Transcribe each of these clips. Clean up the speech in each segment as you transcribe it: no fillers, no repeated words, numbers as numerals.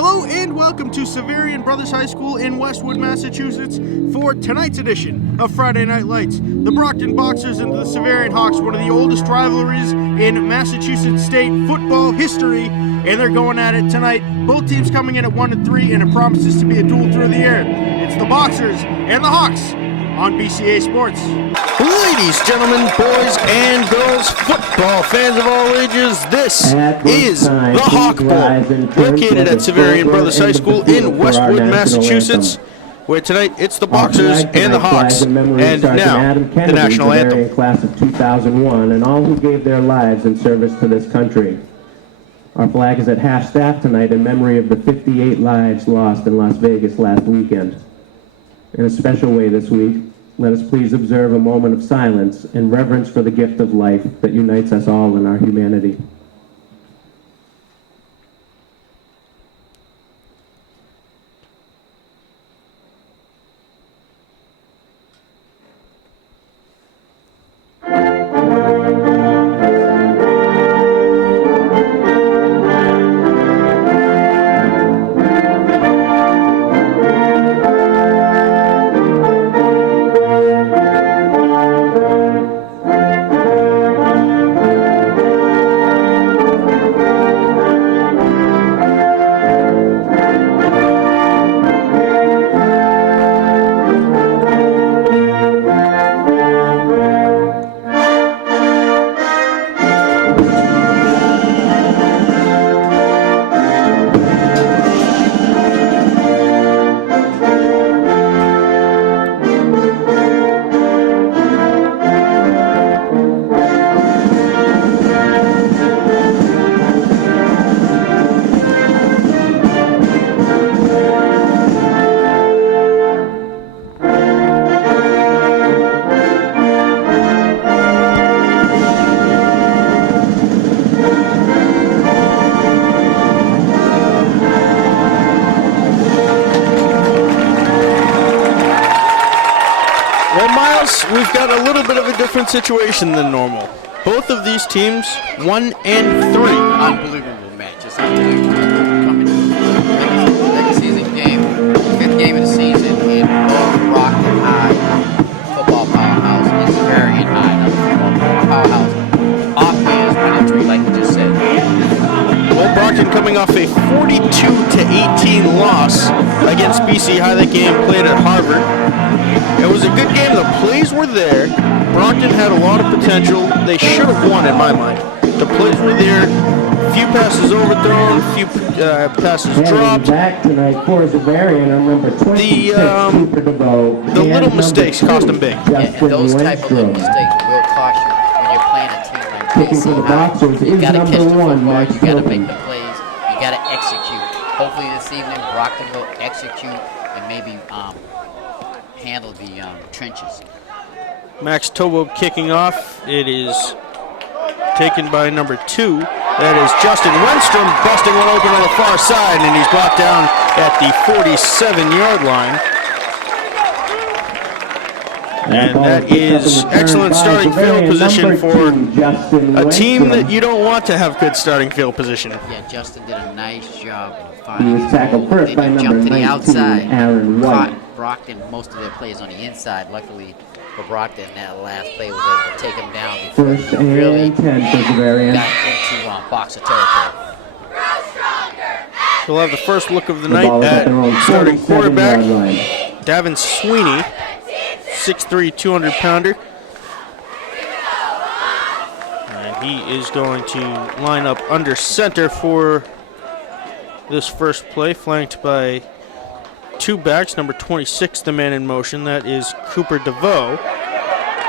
Hello and welcome to Xaverian Brothers High School in Westwood, Massachusetts for tonight's edition of Friday Night Lights. The Brockton Boxers and the Xaverian Hawks, one of the oldest rivalries in Massachusetts state football history, and they're going at it tonight. Both teams coming in at 1-3, and it promises to be a duel through the air. It's the Boxers and the Hawks on BCA Sports. Ladies, gentlemen, boys, and girls, football fans of all ages, this is the Hawk Bowl, located at Xaverian Brothers High School in Westwood, Massachusetts, where tonight it's the Boxers and the Hawks, and now the national anthem. Class of 2001, and all who gave their lives in service to this country. Our flag is at half-staff tonight in memory of the 58 lives lost in Las Vegas last weekend. In a special way this week, let us please observe a moment of silence and reverence for the gift of life that unites us all in our humanity. We've got a little bit of a different situation than normal. Both of these teams, 1-3. Unbelievable match. It's unbelievable. Coming second season game, fifth game of the season in Brockton High football powerhouse. It's Xaverian High, football powerhouse. Off players 1-3, like you just said. Well, Brockton coming off a 42-18 loss against BC High. That game played at Harvard. It was a good game. The plays were there. Brockton had a lot of potential. They should have won, in my mind. The plays were there. Few passes overthrown, few passes dropped. Back tonight for Xaverian on number 26, the little mistakes cost them big. Yeah, and those type of little mistakes will cost you when you're playing a team like BC High. You got to catch the football. You got to make the plays. You got to execute. Hopefully this evening Brockton will execute and maybe handle the trenches. Max Tobo kicking off. It is taken by number 2. That is Justin Wenstrom busting one open on the far side, and he's brought down at the 47-yard line. And that is excellent starting field position for a team that you don't want to have good starting field position. Yeah, Justin did a nice job of He finding was tackled first by number 19, Aaron White. Brockton, most of their players on the inside. Luckily for Brockton, that last play was able to take him down before First he really and 10 for Xaverian. got into boxer territory. We'll have the first look of the night at starting quarterback, Davin Sweeney, 6'3", 200-pounder. And he is going to line up under center for this first play, flanked by 2 backs. Number 26, the man in motion, that is Cooper DeVoe.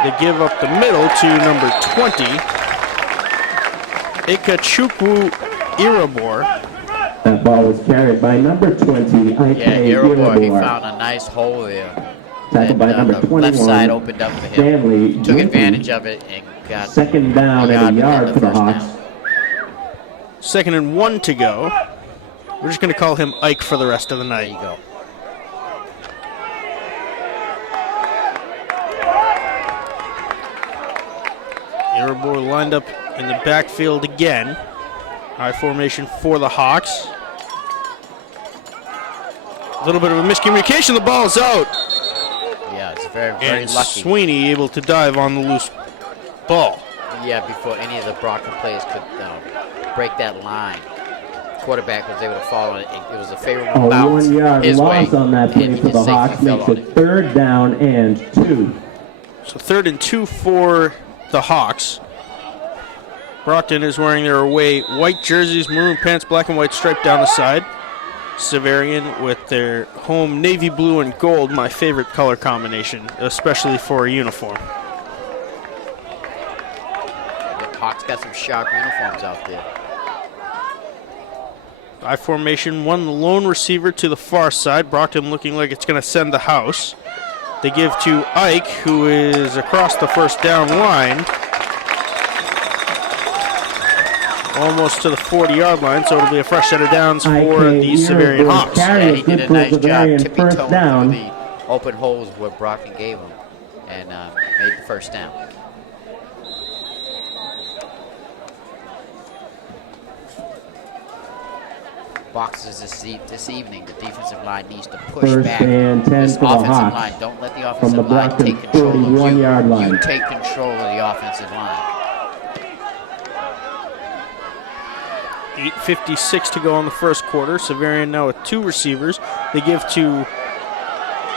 They give up the middle to number 20, Ikechukwu Irabor. That ball was carried by number 20, Irabor. He found a nice hole there. Tackled by number 21. Left side opened up for him. Stanley Took Winton. advantage of it and got second down and a yard for the Hawks. down. 2nd and 1 to go. We're just going to call him Ike for the rest of the night. There you go. Irabor lined up in the backfield again. High formation for the Hawks. A little bit of a miscommunication. The ball is out. Yeah, it's very And lucky. Sweeney able to dive on the loose ball. Yeah, before any of the Brockton players could break that line. Quarterback was able to follow it. It was a favorable A bounce 1 yard his loss way, on that and play he for the just safely Hawks fell makes on it 3rd down and 2. So 3rd and 2 for the Hawks. Brockton is wearing their away white jerseys, maroon pants, black and white stripe down the side. Xaverian with their home navy blue and gold, my favorite color combination, especially for a uniform. The Hawks got some sharp uniforms out there. I formation, one lone receiver to the far side. Brockton looking like it's going to send the house. They give to Ike, who is across the first down line. Almost to the 40-yard line, so it'll be a fresh set of downs for the Xaverian Hawks. Yeah, he did a nice job Xaverian tippy first toeing down. through the open holes where Brockton gave him and made the first down. Boxes this evening, the defensive line needs to push First back and 10 this for the offensive Hawks. line. Don't let the From offensive the line Brockton take control of 41-yard you. line. You take control of the offensive line. 8:56 to go in the first quarter. Xaverian now with 2 receivers. They give to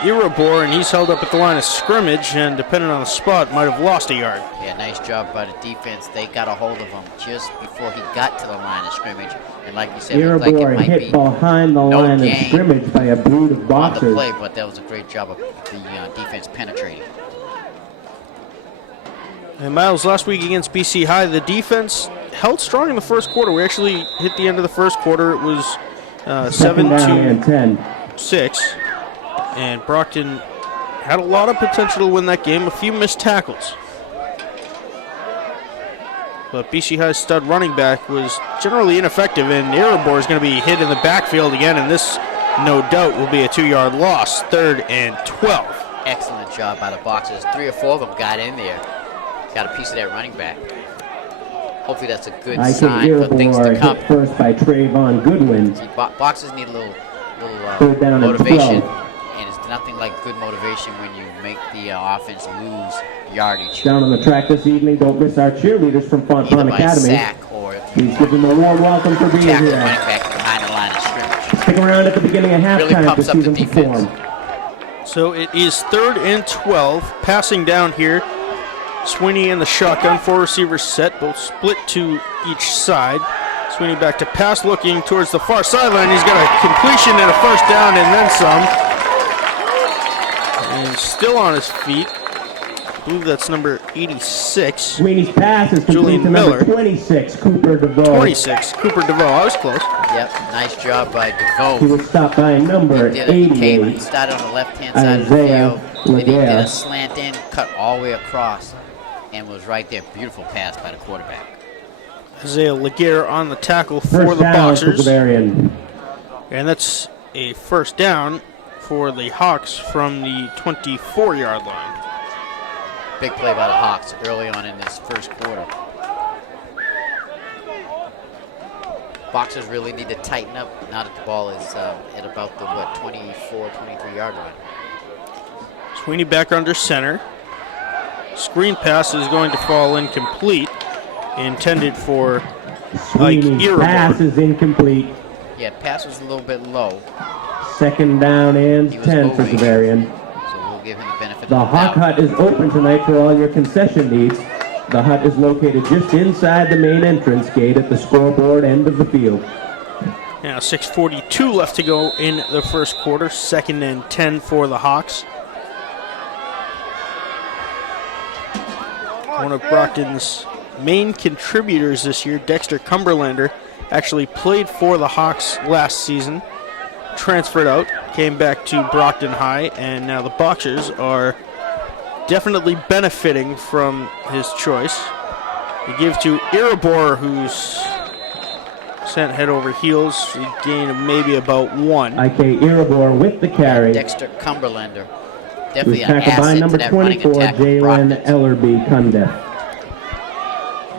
Irabor, and he's held up at the line of scrimmage, and depending on the spot, might have lost a yard. Yeah, nice job by the defense. They got a hold of him just before he got to the line of scrimmage. And like you said, it looked like it Irabor might hit be behind the no line of gain scrimmage by a brood of on the boxers. play, but that was a great job of the defense penetrating. And Miles, last week against BC High, the defense held strong in the first quarter. We actually hit the end of the first quarter. It was 2nd down and 10. 7-6. And Brockton had a lot of potential to win that game. A few missed tackles. But BC High's stud running back was generally ineffective, and Irabor is going to be hit in the backfield again, and this, no doubt, will be a 2-yard loss. 3rd and 12. Excellent job by the Boxers. 3 or 4 of them got in there. Got a piece of that running back. Hopefully that's a good I think sign for things to Irabor come. hit first by Trayvon Goodwin. See, Boxers need a little 3rd down and motivation, 12. and it's nothing like good motivation when you make the offense lose yardage. Down on the track this evening, don't miss our cheerleaders from Either Fontaine by a Academy. sack or if you Please give them a warm welcome for being tackle the here. running back behind the line of scrimmage. Stick around at the beginning of Really halftime to pumps up see the them defense. perform. So it is 3rd and 12. Passing down here. Sweeney in the shotgun. 4 receivers set, both split to each side. Sweeney back to pass, looking towards the far sideline. He's got a completion and a first down and then some. And still on his feet. I believe that's number 86. Sweeney's pass is complete Julian to Miller. number 26, Cooper DeVoe. 26, Cooper DeVoe. I was close. Yep, nice job by He DeVoe. was stopped by number He came, he 88. started on the left-hand side of the Isaiah field. Then he did Laguerre. a slant in, cut all the way across, and was right there. Beautiful pass by the quarterback. Isaiah Laguerre on the tackle for First the down for Boxers. Xaverian. And that's a first down for the Hawks from the 24-yard line. Big play by the Hawks early on in this first quarter. Boxers really need to tighten up now that the ball is at about the 24, 23-yard line. Sweeney back under center. Screen pass is going to fall incomplete. Intended for Ike Sweeney's Irabor. pass is incomplete. Yeah, pass was a little bit low, 2nd down and He was 10 for moving. Xaverian. so we'll give him the benefit The of the Hawk doubt. Hut is open tonight for all your concession needs. The hut is located just inside the main entrance gate at the scoreboard end of the field. Now 6:42 left to go in the first quarter. 2nd and 10 for the Hawks. One of Brockton's main contributors this year, Dexter Cumberlander, actually played for the Hawks last season. Transferred out, came back to Brockton High, and now the Boxers are definitely benefiting from his choice. They give to Irabor, who's sent head over heels, a gain of maybe about 1. IK Irabor with the carry. Dexter Cumberlander, He was definitely an tackled by asset to number that running 24, attack. of Jalen Brockton's. Ellerby Cundiff.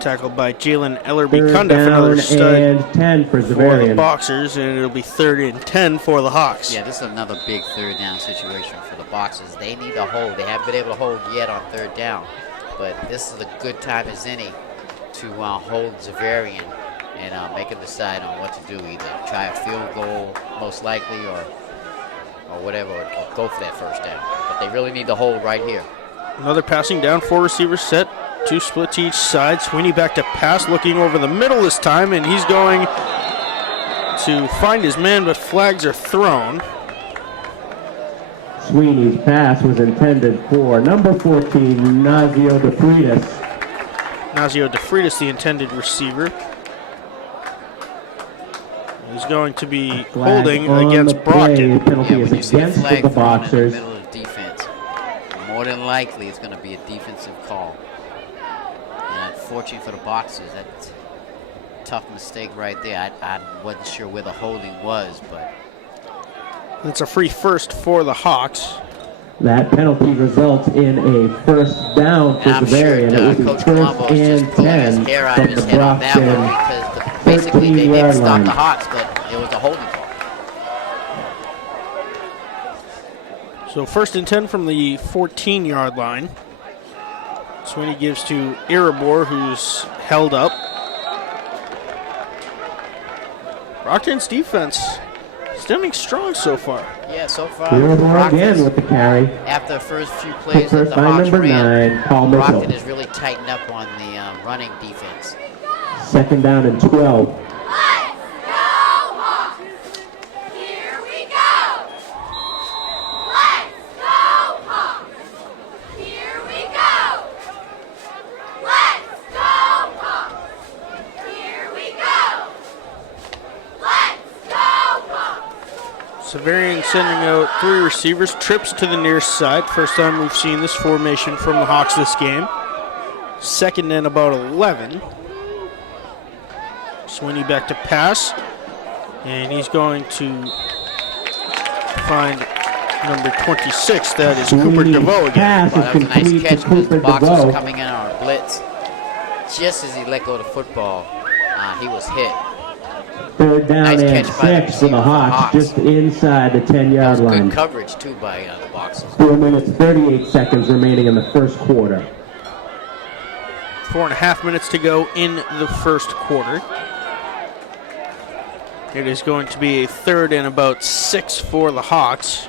Tackled by Jalen Ellerby Third Cundiff, down another stud and 10 for for the Xaverian. Boxers, and it'll be 3rd and 10 for the Hawks. Yeah, this is another big third down situation for the Boxers. They need to hold. They haven't been able to hold yet on third down, but this is a good time as any to hold Xaverian and make them decide on what to do. Either try a field goal, most likely, or whatever, or go for that first down. But they really need to hold right here. Another passing down, 4 receivers set, 2 split to each side. Sweeney back to pass, looking over the middle this time, and he's going to find his man, but flags are thrown. Sweeney's pass was intended for number 14, Nazio DeFritis. Nazio DeFritis, the intended receiver. He's going to be holding against Brockton. Penalty is when you see a against flag the thrown in the Boxers. middle of the defense, more than likely it's going to be a defensive call. And unfortunately for the Boxers, that's a tough mistake right there. I wasn't sure where the holding was, but It's a free first for the Hawks. That penalty results in a first down for I'm sure Xaverian. It was Coach first Colombo is just and pulling his 10 hair out of from his the head on that one Brockton because basically they 13-yard didn't stop line. the Hawks, but it was a holding call. So 1st and 10 from the 14-yard line. Sweeney gives to Irabor, who's held up. Brockton's defense standing strong so far. Yeah, so far, Irabor again Brockton's- with the carry. after the first few plays that First the by Hawks number ran, 9, Paul Mitchell. Brockton has really tightened up on the running defense. 2nd down and 12. Xaverian sending out 3 receivers, trips to the near side. First time we've seen this formation from the Hawks this game. 2nd and about 11. Sweeney back to pass, and he's going to find number 26. That is Cooper DeVoe again. Pass Well, is that was a nice complete to catch because Cooper the box was DeVoe. coming in on a blitz. Just as he let go of the football, he was hit. 3rd down Nice and catch by the 6 for the receiver for Hawks, Hawks. just inside the That 10-yard was line. good coverage, too, by the Boxers. 4 minutes, 38 seconds remaining in the first quarter. 4.5 minutes to go in the first quarter. It is going to be a 3rd and about 6 for the Hawks.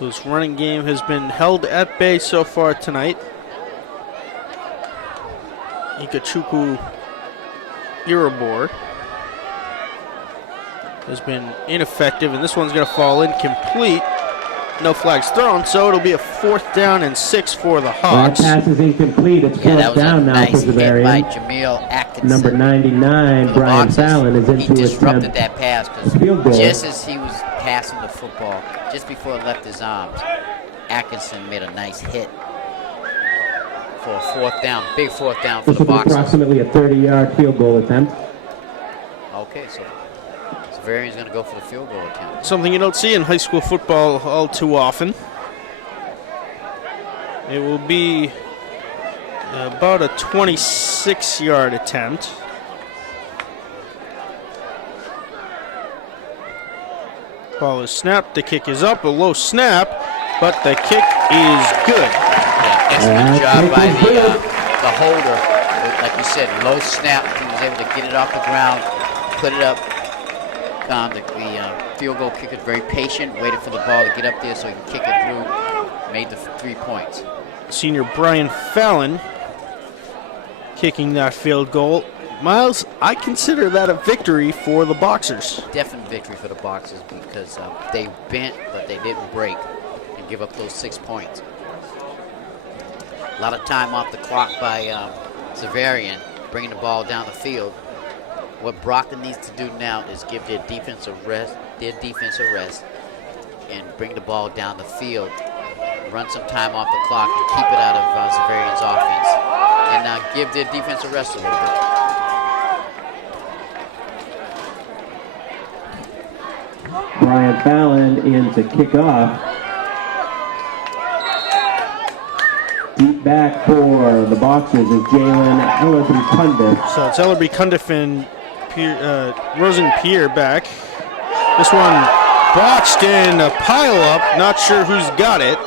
This running game has been held at bay so far tonight. Ikechukwu Irabor has been ineffective, and this one's going to fall incomplete. No flags thrown, so it'll be a 4th down and 6 for the That Hawks. pass is incomplete. It's Yeah, that 4th was a down now for nice hit by Xaverian. Jameel Atkinson. Number 99, For the Brian Boxers. Fallon, is He into disrupted attempt. that pass Field goal. because just as he was passing the football, just before it left his arms, Atkinson made a nice hit for a 4th down, big 4th down for This the will be Boxers. approximately a 30-yard field goal attempt. Okay, so Xaverian's going to go for the field goal attempt. Something you don't see in high school football all too often. It will be about a 26-yard attempt. Ball is snapped. The kick is up. A low snap, but the kick is good. Yeah, excellent job by the holder. Like you said, low snap. He was able to get it off the ground, put it up. The field goal kicker is very patient, waited for the ball to get up there so he can kick it through. Made the 3 points. Senior Brian Fallon kicking that field goal. Miles, I consider that a victory for the Boxers. Definite victory for the Boxers because they bent, but they didn't break and give up those 6 points. A lot of time off the clock by Xaverian, bringing the ball down the field. What Brockton needs to do now is give their defense a rest, and bring the ball down the field, run some time off the clock, and keep it out of Xaverian's offense, and give their defense a rest a little bit. Brian Fallon in to kick off. Deep back for the Boxers is Jalen Ellerby-Cundiff. So it's Ellerby Cundiff and Rosen Pierre back. This one botched in a pile up. Not sure who's got it.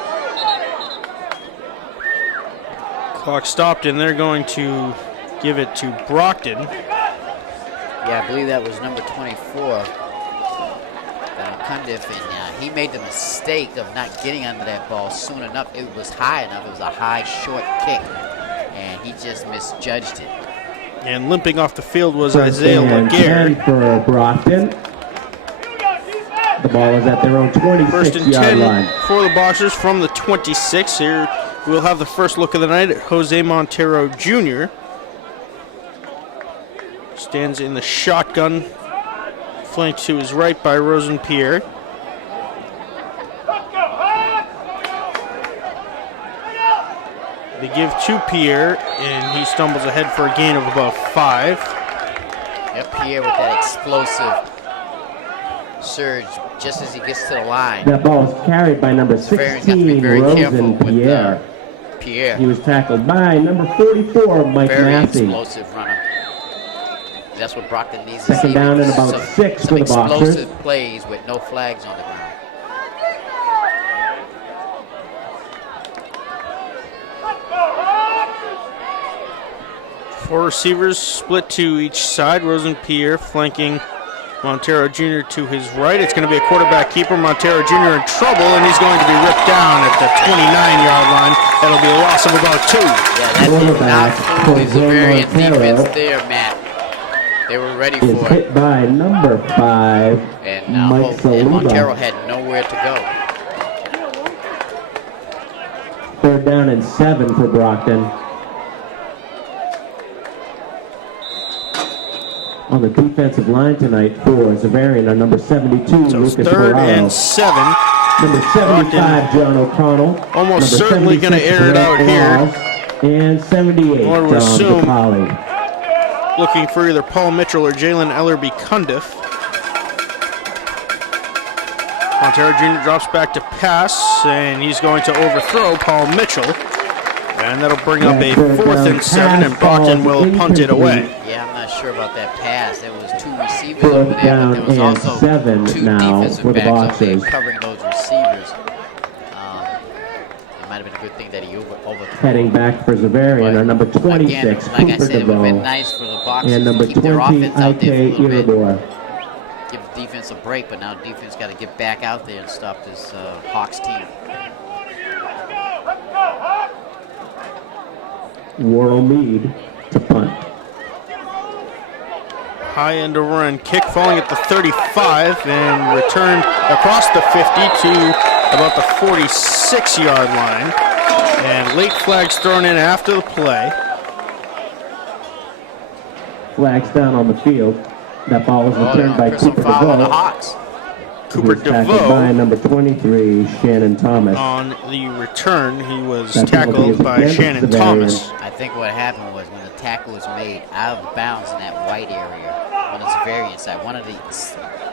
Clock stopped, and they're going to give it to Brockton. Yeah, I believe that was number 24. Cundiff, and he made the mistake of not getting under that ball soon enough. It was high enough. It was a high, short kick, and he just misjudged it. And limping off the field was First Isaiah and Laguerre. 10 for Brockton. The ball is at their own First and 26-yard 10 line. for the Boxers from the 26. Here we'll have the first look of the night at Jose Montero Jr. Stands in the shotgun, flanked to his right by Rosen Pierre. They give to Pierre, and he stumbles ahead for a gain of about 5. Yep, Pierre with that explosive surge just as he gets to the line. That ball is carried by number Xaverian's got to be 16, very careful Rosen with Pierre. Pierre. He was tackled by number 44, Mike Very Massey. explosive runner. That's what Brockton needs Second to see. down and about some, 6 some for the Boxers. explosive plays with no flags on the ground. Four receivers split to each side. Rosen Pierre flanking Montero Jr. to his right. It's going to be a quarterback keeper. Montero Jr. in trouble, and he's going to be ripped down at the 29-yard line. That'll be a loss of about 2. Yeah, that did not fool the Xaverian defense there, Matt. They were ready Is for hit it. by number 5, And, Mike and Montero Saliba. had nowhere to go. Third down and 7 for Brockton. On the defensive line tonight for Xaverian are number 72, So it's Lucas third Ferraro. and 7. Number 75, John O'Connell. Almost Number certainly going to 76, air it out Grant here. Laws. And 78, Or Dom assume- Capali. Looking for either Paul Mitchell or Jalen Ellerby Cundiff. Montero Jr. drops back to pass, and he's going to overthrow Paul Mitchell. And that'll bring up a 4th and 7, and Brockton will punt it away. Yeah, I'm not sure about that pass. There was 2 receivers Fourth over there, down but there was and also 7 2 now defensive for the backs over there Boxers. covering those receivers. It might have been a good thing that he overthrew. Heading back for Xaverian are number 26, Again, like I Cooper said, it would have been DeVoe. nice for the Boxers And number to keep their 20, offense out there Ike for a little bit. Irabor. Give the defense a break, but now defense got to get back out there and stop this Hawks team. Worrell Mead to punt. High end overrun kick falling at the 35 and returned across the 50 to about the 46-yard line. And late flags thrown in after the play. Flags down on the field. That ball was returned by personal Cooper foul on the DeVoe. Hawks. Cooper He was tackled by DeVoe number 23, Shannon Thomas. on the return. He was That penalty tackled is by against Shannon Xaverian. Thomas. I think what happened was when the tackle was made out of bounds in that white area on the Xaverian side, one of the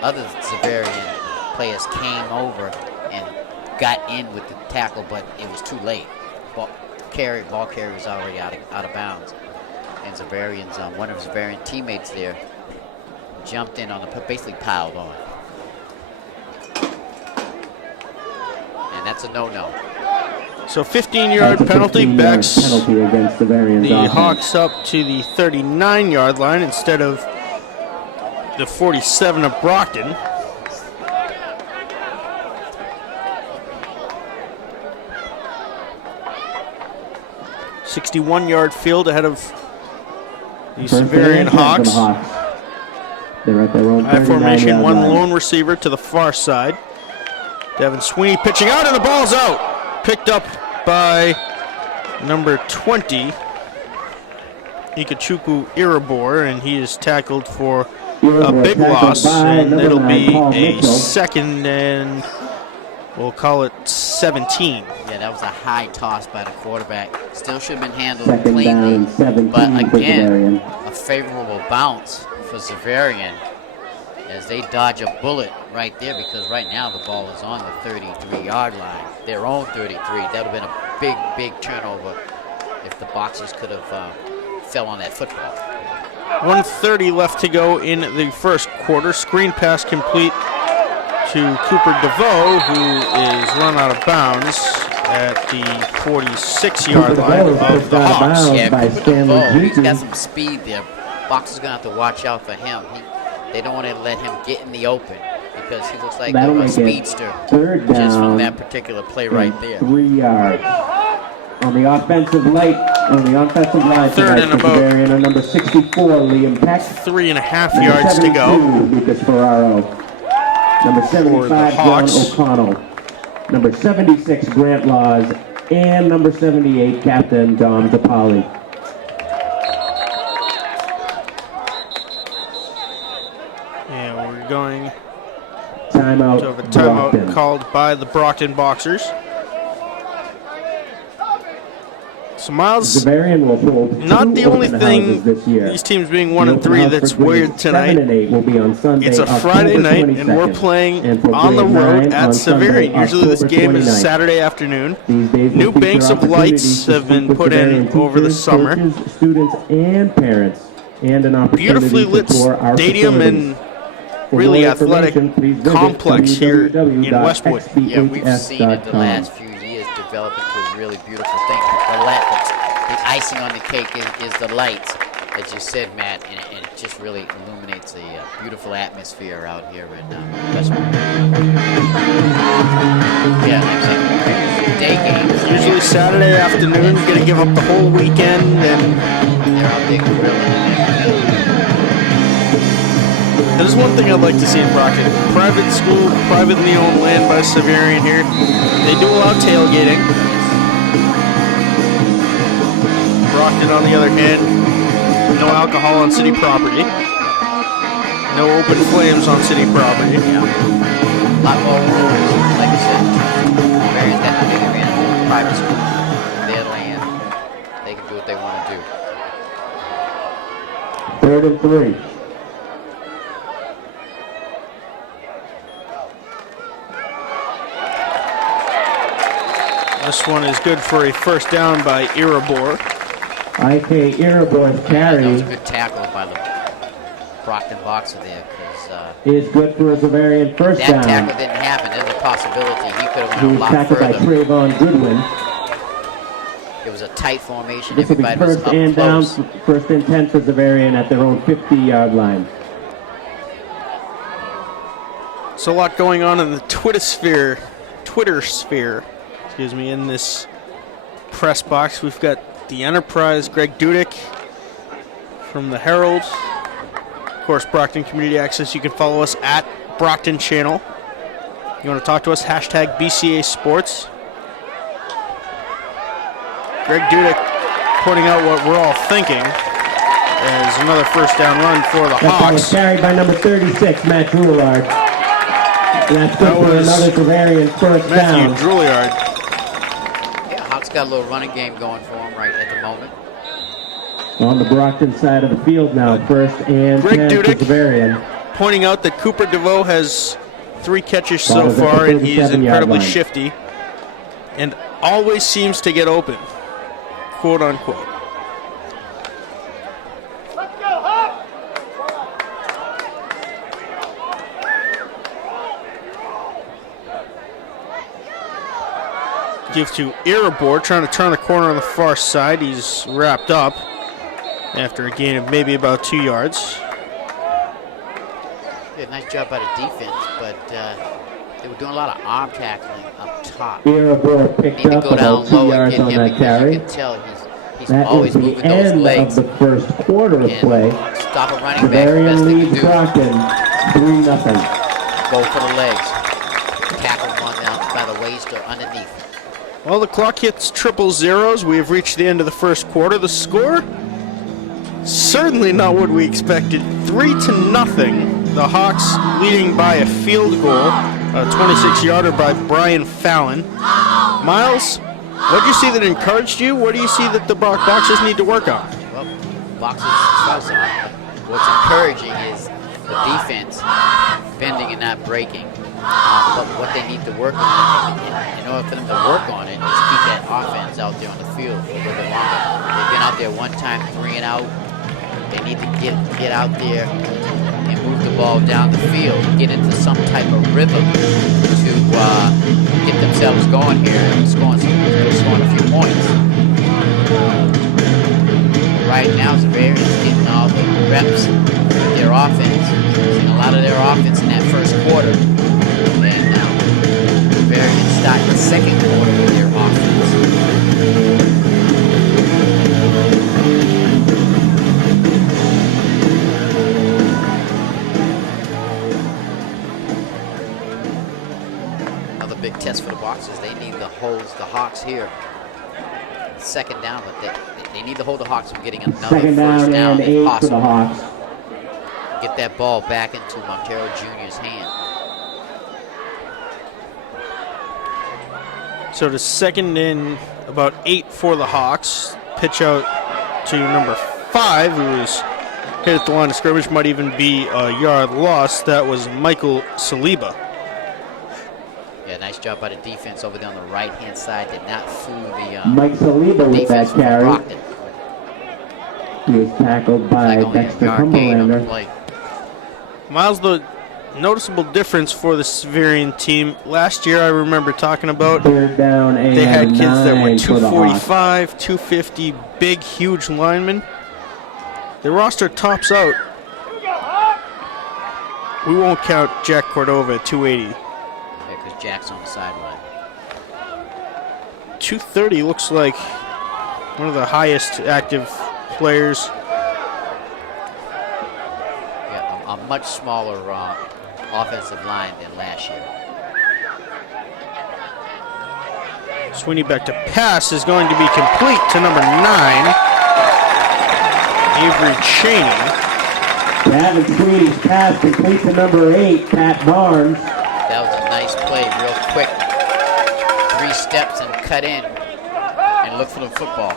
other Xaverian players came over and got in with the tackle, but it was too late. Ball carrier was already out of bounds. And Xaverian's one of Xaverian teammates there jumped in on the basically piled on. And that's a no-no. So 15-yard That's a penalty 15-yard backs penalty against Xaverian's the offense. Hawks up to the 39-yard line instead of the 47 of Brockton. "61-yard field ahead of the First and Xaverian 10 for the Hawks. Hawks. They're at their own High formation, 39-yard one line. lone receiver to the far side. Devin Sweeney pitching out, and the ball's out. Picked up by number 20, Ikechukwu Irabor, and he is tackled for a Irabor big tackled loss, by and number it'll 9, be Paul a Mitchell. second and we'll call it 17. Yeah, that was a high toss by the quarterback. Still should have been handled Second cleanly. down and 17 But for again, Xaverian. a favorable bounce for Xaverian as they dodge a bullet right there, because right now the ball is on the 33-yard line. Their own 33. That would have been a big turnover if the Boxers could have fell on that football. 1:30 left to go in the first quarter. Screen pass complete to Cooper DeVoe, who is run out of bounds at the 46-yard line of the Hawks. Yeah, by Cooper Stanley DeVoe, he's got Jenkins. some speed there. Boxers going to have to watch out for him. They don't want to let him get in the open because he looks like That'll a make it speedster third just from down that particular play right there. 3 yards. On the offensive line Third tonight and for about Xaverian on number 64, Liam Peck. 3.5 Number yards to 72, go. Lucas Ferraro. Number 75, John Hawks. O'Connell. Number 76, Grant Laws. And number 78, Captain Dom DePauli. And we're going Timeout, to have a Brockton. timeout called by the Brockton Boxers. So Miles, Xaverian will hold not the only open thing houses this year. these teams being 1 The and open 3 house that's for grades weird 7 tonight. and 8 will be on Sunday, It's a Friday October night, and we're 22nd. playing And for on the grade road 9 at on Xaverian. Sunday, Usually this October game is 29th. Saturday afternoon. These days New will feature banks of opportunities lights to have speak been with put in Xaverian over the teachers, summer. coaches, students, and parents, and an opportunity Beautifully to lit tour our stadium facilities. and For really more athletic information, please visit complex here in Westwood. Yeah, we've seen it the www.xbhs.com. last few years develop into a really beautiful thing. The icing on the cake is the lights, as you said, Matt, and it just really illuminates a beautiful atmosphere out here in Westwood. Yeah, like day games. Usually Saturday afternoon, gonna give up the whole weekend, and They're out there grilling. there's one thing I'd like to see in Brockton. Private school, privately owned land by Xaverian here. They do allow tailgating. Brockton, on the other hand, no alcohol on city property. No open flames on city property. Yeah. A lot more rules, like I said. Xaverian's got the big advantage of private school, their land. They can do what they want to do. 3rd and 3. This one is good for a first down by Irabor. IK Irabor's That was carry a good tackle by the Brockton Boxer there, because is good for a Xaverian first that down. tackle didn't happen. There's a possibility he could have He went a was lot tackled by further. Trayvon Goodwin. It was a tight formation. This will be Everybody was first up and down, close. first and 10 for Xaverian at their own 50-yard line. So a lot going on in the Twitter sphere, in this press box. We've got the Enterprise, Greg Dudek from the Herald. Of course, Brockton Community Access. You can follow us at Brockton Channel. You want to talk to us, hashtag BCA Sports. Greg Dudek pointing out what we're all thinking as another first down run for the That ball was Hawks. carried by number 36, Matt Drouillard. And that's good That for was another Xaverian first Matthew down. Drouillard. Yeah, Hawks got a little running game going for him right at the moment. On the Brockton side of the field now, first and Greg 10 for Dudek. Xaverian. Pointing out that Cooper DeVoe has 3 catches Ball so is at the far, and he's 37-yard incredibly line. shifty and always seems to get open, quote unquote. Give to Irabor, trying to turn the corner on the far side. He's wrapped up after a gain of maybe about 2 yards. Yeah, nice job by the defense, but they were doing a lot of arm tackling up top. Irabor picked Need to up go down about 2 low and yards get on him that because carry. you can tell he's That is always the moving those end legs. of the first quarter of And play. stop a running back, the Xaverian best thing to leads do. Brockton 3-0. Go for the legs. Tackle one down by the waist or underneath. Well, the clock hits triple zeros. We have reached the end of the first quarter. The score, certainly not what we expected. 3-0. The Hawks leading by a field goal, a 26-yarder by Brian Fallon. Miles, what do you see that encouraged you? What do you see that the Boxers need to work on? Well, Boxers, what's encouraging is the defense bending and not breaking. But what they need to work on, in order for them to work on it, is keep that offense out there on the field for a little bit longer. They've been out there one time, 3 and out. They need to get out there and move the ball down the field, get into some type of rhythm to get themselves going here and scoring a few points. Right now, Xaverian's getting all the reps with their offense. Seeing a lot of their offense in that first quarter. And now, Xaverian starting the second quarter with their offense. Another big test for the Boxers. They need to hold the Hawks here. Second down, but they need to hold the Hawks from getting another Second first down and if 8 for possible. the Hawks. Get that ball back into Montero Jr.'s hand. So the second and about 8 for the Hawks. Pitch out to number 5, who was hit at the line of scrimmage. Might even be a yard lost. That was Michael Saliba. Yeah, nice job by the defense over there on the right-hand side. Did not fool the Mike Saliba with defense that from carry. Brockton. He was tackled by Like only a Dexter yard gain on the Cumberlander. play. Miles, the noticeable difference for the Xaverian team, last year I remember talking about, Third down and they had kids that were 9 for the Hawks. 245, 250, big, huge linemen. The roster tops out. We won't count Jack Cordova at 280. Yeah, because Jack's on the sideline. 230 looks like one of the highest active players. Yeah, a much smaller offensive line than last year. Sweeney back to pass is going to be complete to number 9, Avery Cheney. Gavin Sweeney's pass complete to number 8, Pat Barnes. That was a nice play, real quick. 3 steps and cut in and look for the football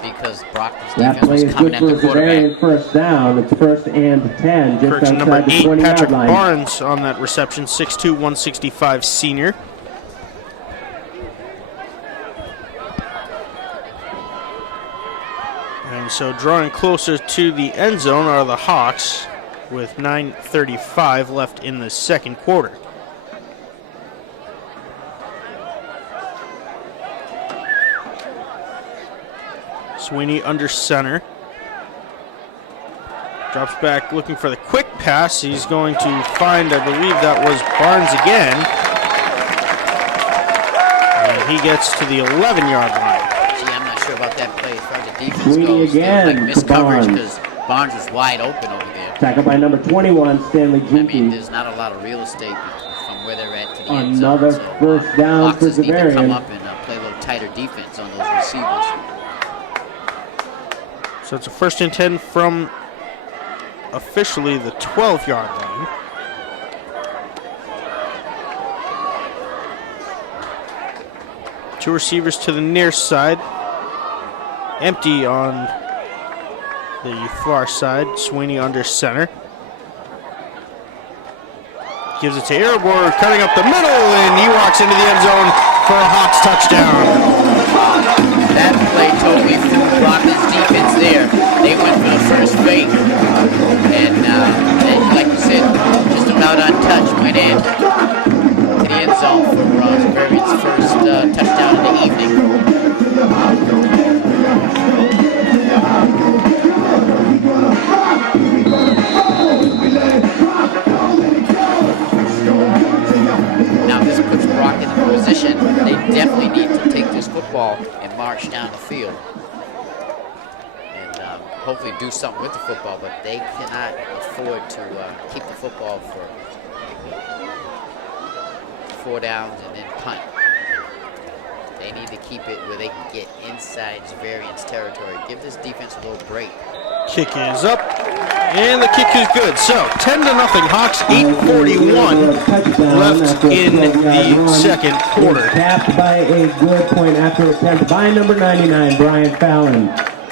because Brockton's That defense play was is coming good at for the quarterback. Xaverian first down. It's 1st and 10, just Person number outside the 8, 20-yard Patrick line. Barnes on that reception, 6'2", 165 senior. And so drawing closer to the end zone are the Hawks with 9:35 left in the second quarter. Sweeney under center. Drops back looking for the quick pass. He's going to find, I believe that was Barnes again. And he gets to the 11-yard line. Gee, I'm not sure about that play as far as the defense Sweeney goes. again Like to missed coverage Barnes. because Barnes was wide open over there. Tackled by number 21, Stanley I mean, Jenkins. there's not a lot of real estate from where they're at to the end zone. Another So, first down for Boxers need to come Xaverian. up and play a little tighter defense on those receivers. So it's a 1st and 10 from officially the 12-yard line. Two receivers to the near side. Empty on the far side. Sweeney under center. Gives it to Erebor, cutting up the middle, and he walks into the end zone for a Hawks touchdown. That play totally threw Brockton's defense there. They went for the first fake, and like you said, just about untouched, went in to the end zone for Xaverian's first touchdown of the evening. Now this puts Brockton in position. They definitely need to take this football and march down the field. And hopefully do something with the football, but they cannot afford to keep the football for 4 downs and then punt. They need to keep it where they can get inside Xaverian's territory. Give this defense a little break. Kick is up, and the kick is good. So 10-0 Hawks, 8:41 left in the second quarter. Capped by a good point after attempt by number 99, Brian Fallon.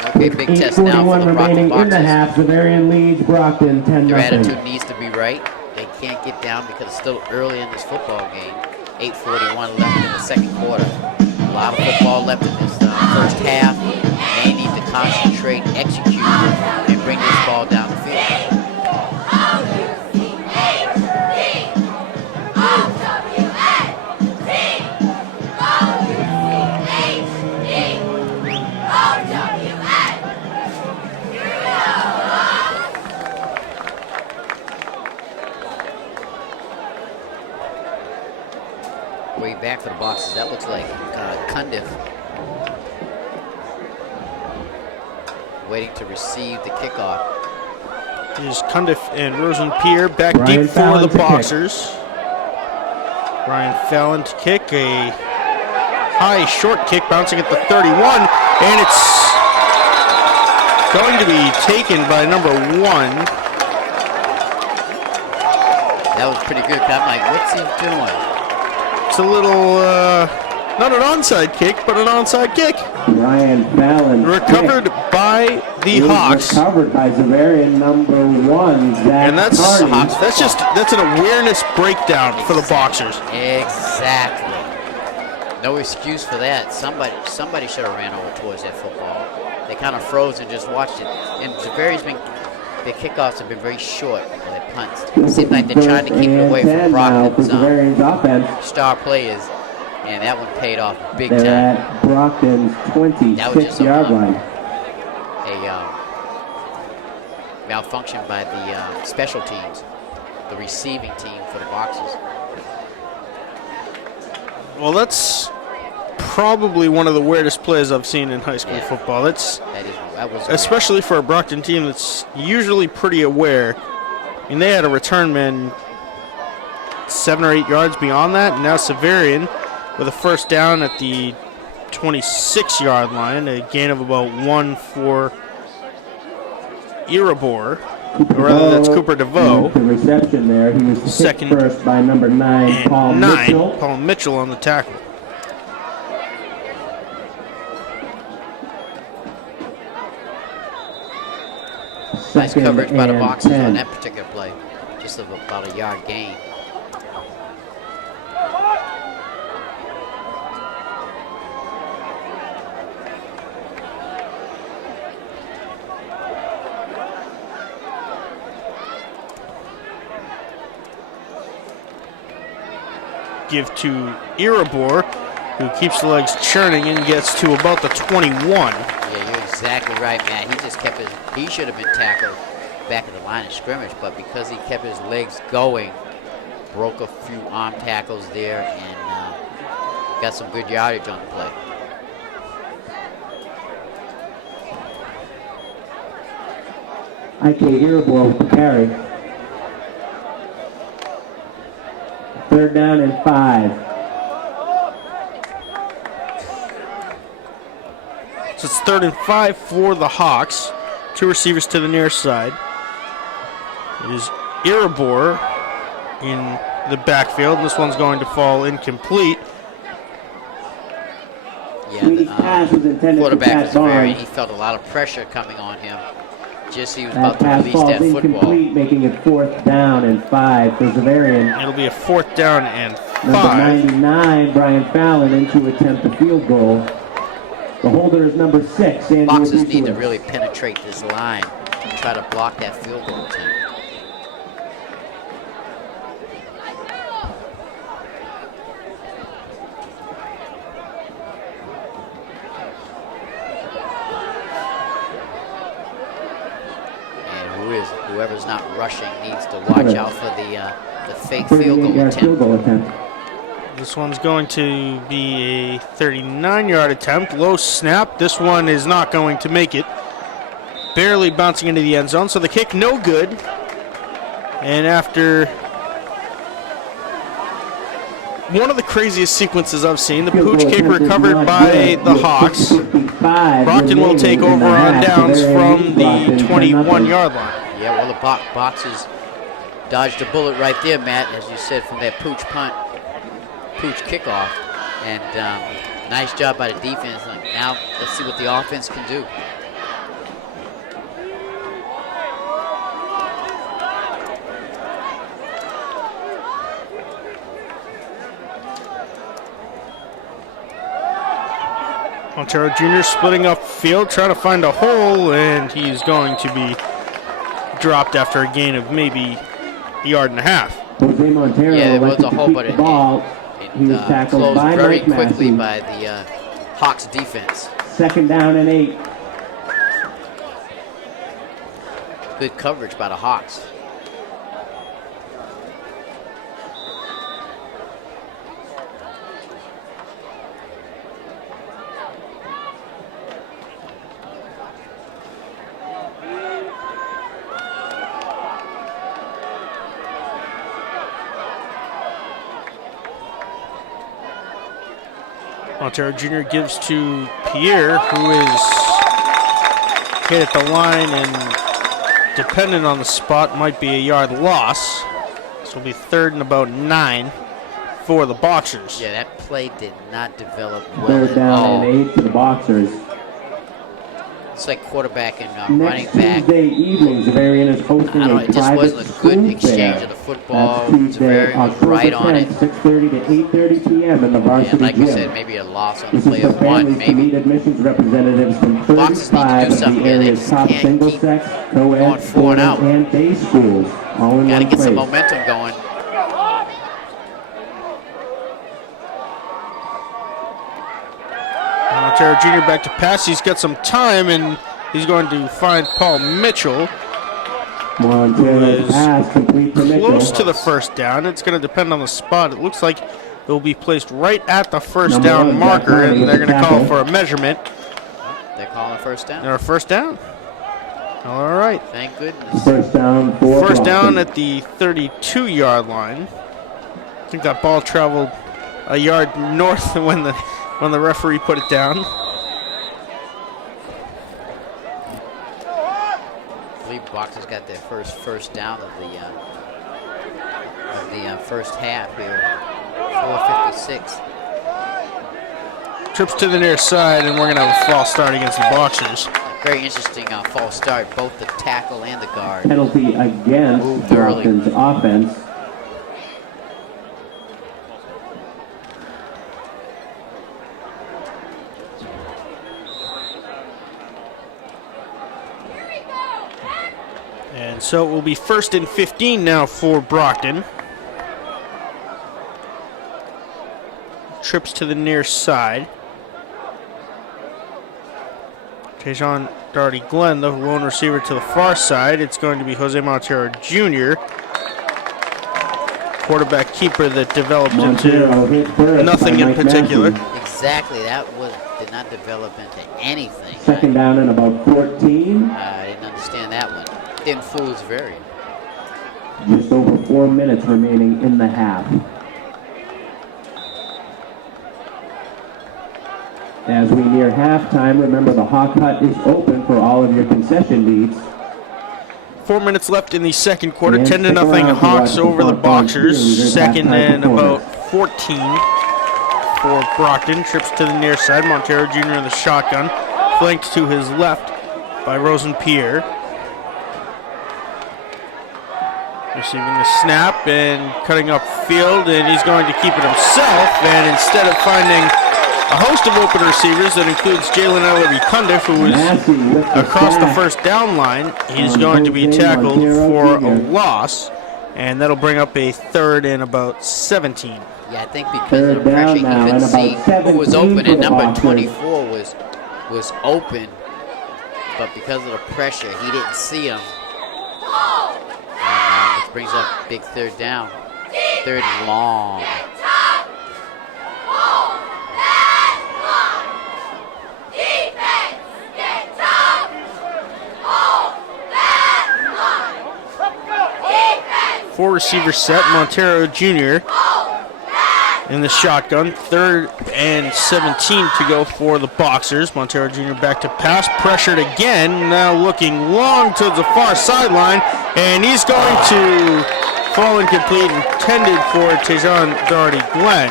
Okay, big test now for 8:41 the remaining Brockton in the Boxers. half. Xaverian leads Brockton 10-0. Their attitude needs to be right. They can't get down because it's still early in this football game. 8:41 left in the second quarter. A lot of football left in this first half. They need to concentrate, execute, and bring this ball down the field. Way back for the boxes. That looks like Cundiff waiting to receive the kickoff. Here's Cundiff and Rosenpier back Brian deep for Fallon the to kick. Boxers. Brian Fallon to kick, a high short kick bouncing at the 31, and it's going to be taken by number 1. That was pretty good. I'm like, what's he doing? It's a little, not an onside kick, but an onside kick. Brian Fallon. Recovered by the Hawks. Recovered by Xaverian number 1, Zach And that's Carney. that's an awareness breakdown for the Boxers. Exactly. No excuse for that. Somebody should have ran over towards that football. They kind of froze and just watched it. And Xaverian's their kickoffs have been very short. Or their punts. It seems like they're trying to keep it away from Brockton's star players. And that one paid off big They're time. at Brockton's That was just 26-yard line. A malfunction by the special teams, the receiving team for the Boxers. Well, that's probably one of the weirdest plays I've seen in high school football. That was especially for a Brockton team that's usually pretty aware. I mean, they had a return man 7 or 8 yards beyond that, and now Xaverian with a first down at the 26-yard line, a gain of about 1 for Erebor, or rather that's Cooper DeVoe. The reception there, he was Second hit first by number 9, Paul Mitchell. Paul Mitchell on the tackle. Nice coverage by the and Boxers 10. on that particular play. Just about a yard gain. Give to Erebor, who keeps the legs churning and gets to about the 21. Yeah, you're exactly right, Matt. He should have been tackled back at the line of scrimmage, but because he kept his legs going, broke a few arm tackles there and got some good yardage on the play. IK Erebor with the carry. 3rd down and 5. So it's 3rd and 5 for the Hawks. 2 receivers to the near side. It is Erebor in the backfield. This one's going to fall incomplete. Yeah, the quarterback was he felt a lot of pressure coming on him. Just he was about to release that football. Making it 4th down and 5 for Xaverian. It'll be a 4th down and 5. Number 99, Brian Fallon, in to attempt the field goal. The holder is number 6, Andrew Boxers need to Bushwick. really penetrate this line and try to block that field goal attempt. Whoever's not rushing needs to watch out for the fake field goal attempt. This one's going to be a 39-yard attempt. Low snap. This one is not going to make it. Barely bouncing into the end zone. So the kick no good. And after one of the craziest sequences I've seen, the pooch kick recovered by the Hawks. Brockton will take over on downs from the 21-yard line. Yeah, well, the Boxers dodged a bullet right there, Matt, as you said, from that pooch kickoff. And nice job by the defense. Now let's see what the offense can do. Montero Jr. splitting up field, trying to find a hole, and he's going to be dropped after a gain of maybe a yard and a half. Jose Montero Yeah, there was a hole, but it was closed by very Mike quickly Massey. by the Hawks defense. 2nd down and 8. Good coverage by the Hawks. Montero Jr. gives to Pierre, who is hit at the line and dependent on the spot, might be a yard loss. This will be 3rd and about 9 for the Boxers. Yeah, that play did not develop well 3rd at down all. and 8 for the Boxers. It's like quarterback and running Next back. Tuesday evening, Xaverian is hosting I don't know, a it just private wasn't a good school exchange fair. of the football. That's Tuesday, Xaverian was October right on it. 10th, 6:30 to 8:30 p.m. in the varsity And like gym. you said, maybe a loss on the This play is for of one, families to meet maybe. admissions representatives from Boxers need to 35 do of something the here. They area's just top can't single-sex, going co-ed, 4 and out. and day schools, all in Got to one get some place. momentum going. Montero Jr. back to pass. He's got some time, and he's going to find Paul Mitchell, Montero's pass complete to Mitchell. close to the 1st down. It's going to depend on the spot. It looks like it will be placed right at the 1st Number down 1, marker, Jack and they're going to tackle. call for a measurement. They're calling 1st down. Or 1st down. All right. Thank goodness. 1st down for 1st down Brockton. at the 32-yard line. I think that ball traveled a yard north when the referee put it down. I believe Boxers got their first down of the first half here. 4:56. Trips to the near side, and we're going to have a false start against the Boxers. Very interesting false start, both the tackle and the guard. Penalty against Moved early. Brockton's offense. And so it will be 1st and 15 now for Brockton. Trips to the near side. Tejon Darty Glenn, the lone receiver to the far side. It's going to be Jose Montero Jr., quarterback keeper that developed Montero hit into first nothing by in Mike particular. Massey. Exactly, did not develop into anything. 2nd down and about 14. I didn't understand that one. Didn't fool Xaverian. Just over 4 minutes remaining in the half. As we near halftime, remember the Hawk Hut is open for all of your concession needs. 4 minutes left in the second quarter. And 10-0 stick around to Hawks watch over the football Boxers. cheerleaders 2nd halftime and about performance. 14 for Brockton. Trips to the near side. Montero Jr. in the shotgun. Flanked to his left by Rosenpierre. Receiving the snap and cutting up field, and he's going to keep it himself. And instead of finding a host of open receivers that includes Jalen Ellery Cundiff, who is Massey with the across the sack. 1st down line. He's On going to be Jose tackled Montero for a Jr. loss, and that'll bring up a 3rd and about 17. Yeah, I think because Third of the pressure, down he now couldn't and see about who was 17 open, for and the number Boxers. 24 was open, but because of the pressure, he didn't see him. And this brings up big 3rd down, 3rd and long. Four receiver set, Montero Jr. in the shotgun. 3rd and 17 to go for the Boxers. Montero Jr. back to pass, pressured again, now looking long towards the far sideline, and he's going to fall incomplete, intended for Tejon Darty Glenn.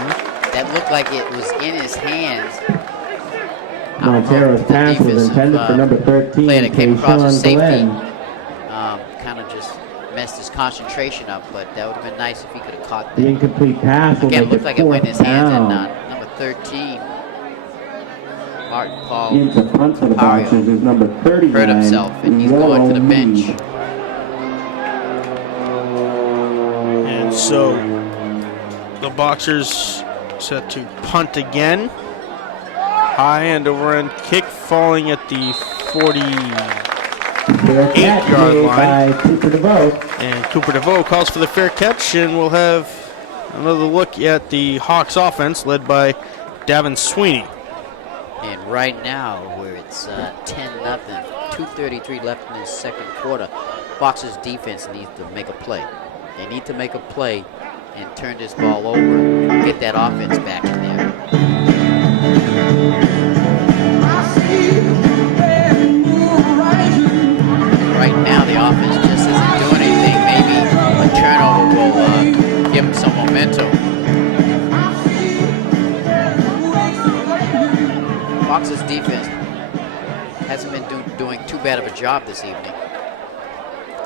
That looked like it was in his hands. Montero's pass was intended for number 13, Player that came across the Tayshaun safety. Glenn. Kind of just messed his concentration up, but that would have been nice if he could have caught The that. incomplete pass will Again, it make looked it like it went in his 4th hands, and down. number 13. Martin Paul In to punt for the Mario Boxers is number 39. hurt himself, and he's going to the bench. And so the Boxers set to punt again. High end over end kick falling at the 48-yard line. Cooper DeVoe. And Cooper DeVoe calls for the fair catch, and we'll have another look at the Hawks offense led by Davin Sweeney. And right now, where it's 10-0, 2:33 left in the second quarter, Boxers defense needs to make a play. They need to make a play and turn this ball over, get that offense back in there. Right now, the offense just isn't doing anything. Maybe a turnover will give them some momentum. Boxers defense hasn't been doing too bad of a job this evening,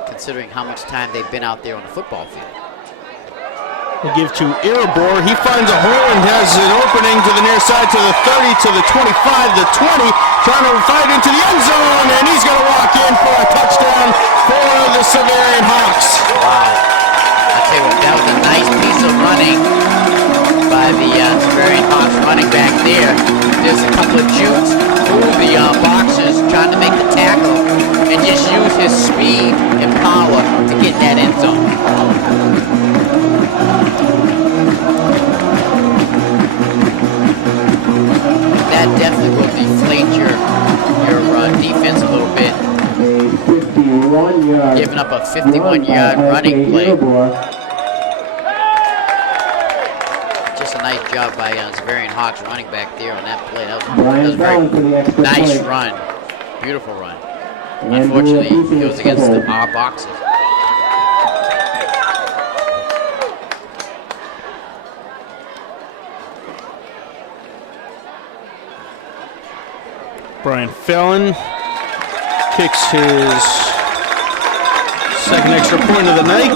considering how much time they've been out there on the football field. We'll give to Irabor. He finds a hole and has an opening to the near side, to the 30, to the 25, the 20, trying to fight into the end zone, and he's going to walk in for a touchdown for the Xaverian Hawks. Wow. I tell you what, that was a nice piece of running by the Xaverian Hawks running back there. There's a couple of jukes through the Boxers trying to make the tackle and just use his speed and power to get that end zone. That definitely will deflate your defense a little bit. Giving up a 51-yard running play. Just a nice job by Xaverian Hawks running back there on that play. That was a very nice run. Beautiful run. Unfortunately, it was against our Boxers. Brian Fallon kicks his second extra point of the night.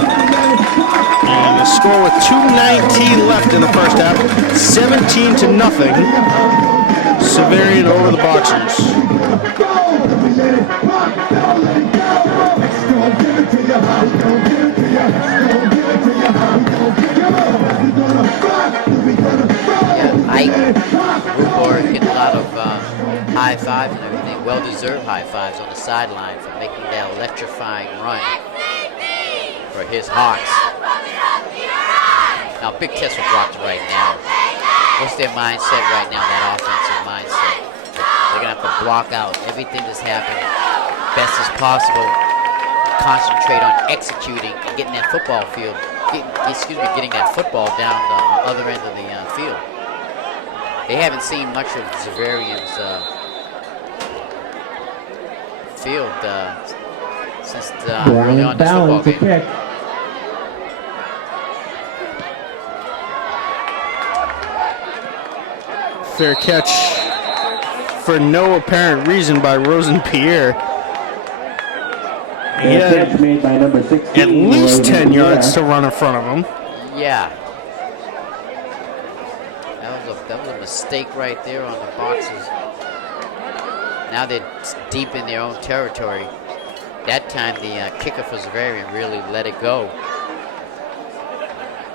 And a score with 2:19 left in the first half. 17-0. Xaverian over the Boxers. Rupor getting a lot of high fives and everything, well-deserved high fives on the sideline for making that electrifying run for his Hawks. Now, big test for Brockton right now. What's their mindset right now, that offensive mindset? They're going to have to block out everything that's happened best as possible, concentrate on executing and getting that football field, getting that football down the other end of the field. They haven't seen much of Xaverian's field since early on this football game. Fair catch for no apparent reason by Rosenpierre. He had made by number 16, at least 10 yards to run in front of him. Yeah. That was a mistake right there on the Boxers. Now they're deep in their own territory. That time the kicker for Xaverian really let it go.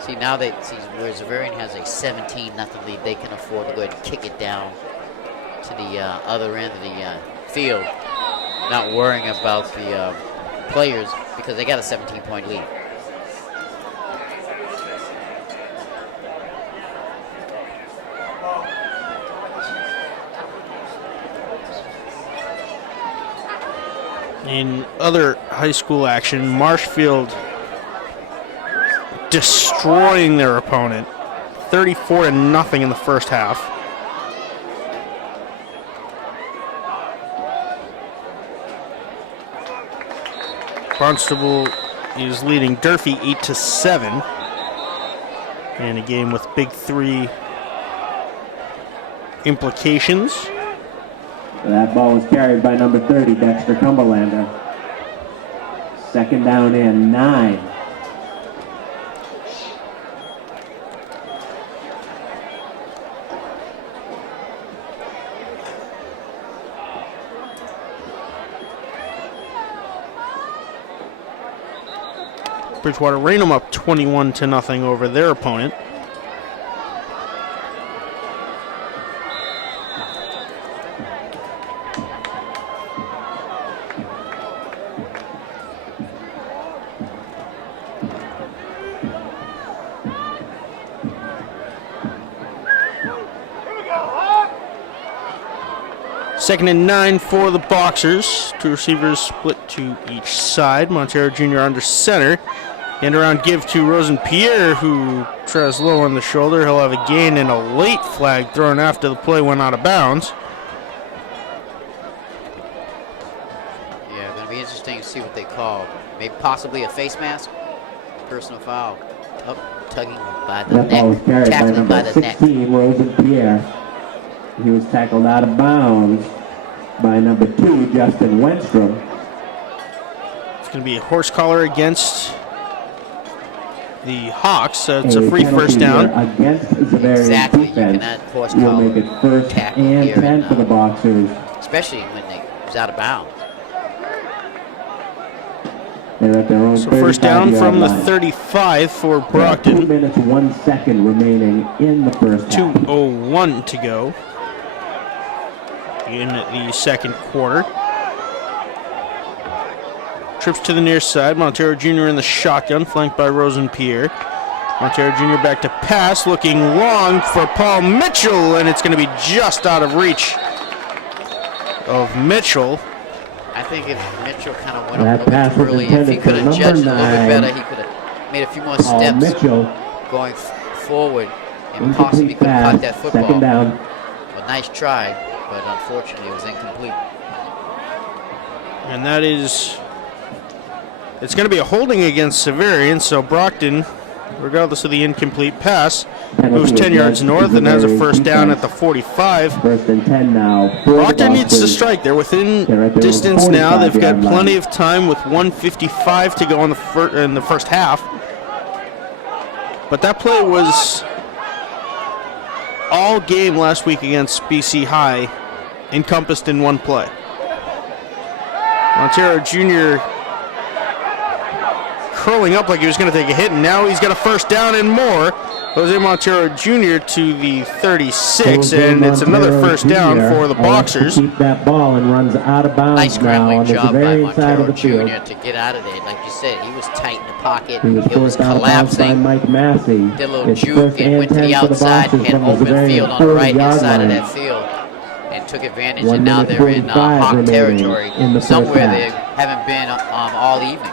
See, now where Xaverian has a 17-0 lead, they can afford to go ahead and kick it down to the other end of the field, not worrying about the players because they got a 17-point lead. In other high school action, Marshfield destroying their opponent, 34-0 in the first half. Barnstable is leading Durfee 8-7 in a game with Big 3 implications. That ball was carried by number 30, Dexter Cumberlander. Second down and 9. Bridgewater Raynham up 21-0 over their opponent. Second and 9 for the Boxers. Two receivers split to each side. Montero Jr. under center. End around give to Rosenpierre, who tries low on the shoulder. He'll have a gain and a late flag thrown after the play went out of bounds. Yeah, going to be interesting to see what they call. Maybe possibly a face mask. Personal foul. Up, tugging by the That ball was neck. carried by Tackling by number the neck. 16, Rosenpierre. He was tackled out of bounds by number 2, Justin Wenstrom. It's going to be a horse collar against the Hawks. So it's a free first down. Against Xaverian Exactly. You defense, cannot horse will collar make it first tackle and here 10 for the Boxers. especially when they was out of bounds. They're at their own So first down 35-yard from the line. 35 for 2 Brockton. minutes, 1 second remaining in the first half. 2:01 to go in the second quarter. Trips to the near side. Montero Jr. in the shotgun, flanked by Rosenpierre. Montero Jr. back to pass, looking long for Paul Mitchell, and it's going to be just out of reach of Mitchell. I think if Mitchell kind of went That up a pass little was bit early, if he intended could for have judged it a number little bit 9, better, he could have made a few more Paul steps Mitchell, going forward and possibly incomplete could have pass, caught that football. second down. A nice try, but unfortunately it was incomplete. And that is, it's going to be a holding against Xaverian, so Brockton, regardless of the incomplete pass, moves 10 yards north and has a first down at the 45. First and 10 now. for the Brockton needs to Boxers. strike. They're within They're at their distance now. They've got 45-yard line. plenty of time with 1:55 to go in the first half. But that play was all game last week against BC High, encompassed in one play. Montero Jr. curling up like he was going to take a hit, and now he's got a first down and more. Jose Montero Jr. to the 36, Jose and it's another Montero first down Jr. for the elects to Boxers. Keep that ball and runs out of bounds Nice now scrambling on the job by Xaverian side of Montero the field. Jr. to get out of there. Like you said, he was tight in the pocket. He was It was forced out of bounds by collapsing. Mike Massey. Did a little It's juke first and went to 10 the for the outside, Boxers had from the open Xaverian field on the right-hand 40-yard side of line. that field and took advantage. 1 And now minute they're in 45 Hawk remaining territory, in the first somewhere half. they haven't been all evening.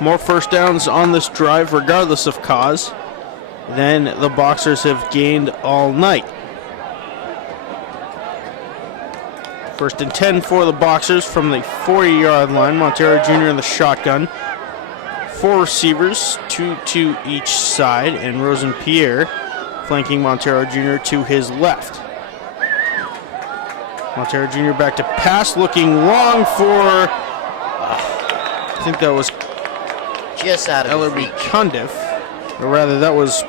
More first downs on this drive, regardless of cause, than the Boxers have gained all night. First and 10 for the Boxers from the 40-yard line. Montero Jr. in the shotgun. 4 receivers, 2 to each side, and Rosenpierre flanking Montero Jr. to his left. Montero Jr. back to pass, looking long for, I think that was Just out of his Ellerby reach. Cundiff, or rather that was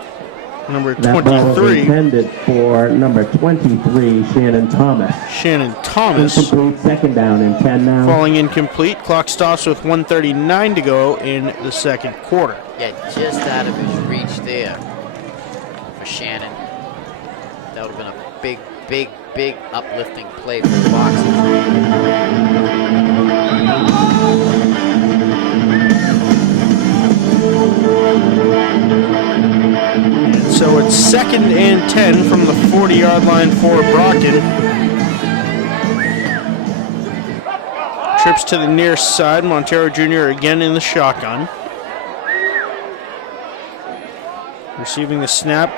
number That ball was 23, intended for number 23, Shannon Thomas. Shannon Thomas. Incomplete, second down and 10 now. Falling incomplete. Clock stops with 1:39 to go in the second quarter. Yeah, just out of his reach there for Shannon. That would have been a big uplifting play for the Boxers. So it's second and 10 from the 40-yard line for Brockton. Trips to the near side. Montero Jr. again in the shotgun. Receiving the snap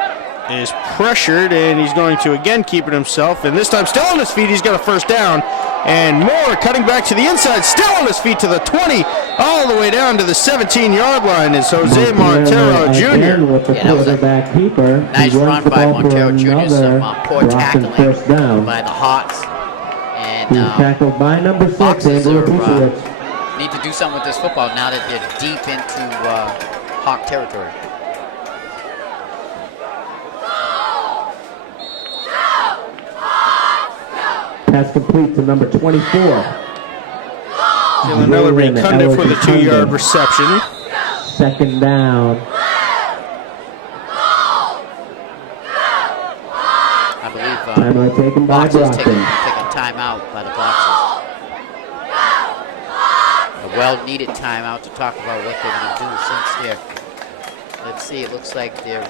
is pressured, and he's going to again keep it himself. And this time still on his feet. He's got a first down. And Moore cutting back to the inside, still on his feet to the 20, all the way down to the 17-yard line is Jose Montero Jr. With the Yeah, that was a quarterback keeper. Nice He runs run the by ball for Montero Jr. another Some poor Brockton tackling first down. by the Hawks. He was And tackled by number 6, Boxers Andrew are, Pusiewicz. need to do something with this football now that they're deep into Hawk territory. Pass complete to number 24. Jalen Ellerby Jalen Cundiff with a Ellerby 2-yard Cundiff. reception. Second down. I believe Timeout taken by Boxers take Brockton. a timeout by the Boxers. A well-needed timeout to talk about what they're going to do since they're. Let's see. It looks like they're.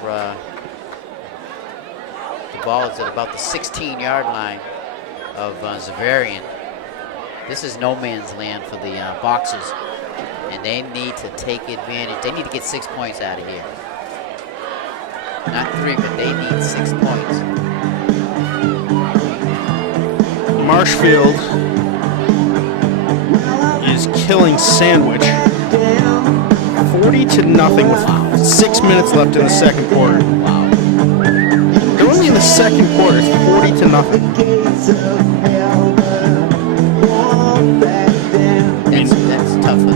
The ball is at about the 16-yard line of Xaverian. This is no man's land for the Boxers, and they need to take advantage. They need to get 6 points out of here. Not 3, but they need 6 points. Marshfield is killing Sandwich. 40-0 with 6 minutes left in the second quarter. They're only in the second quarter. It's 40-0. That's tough for the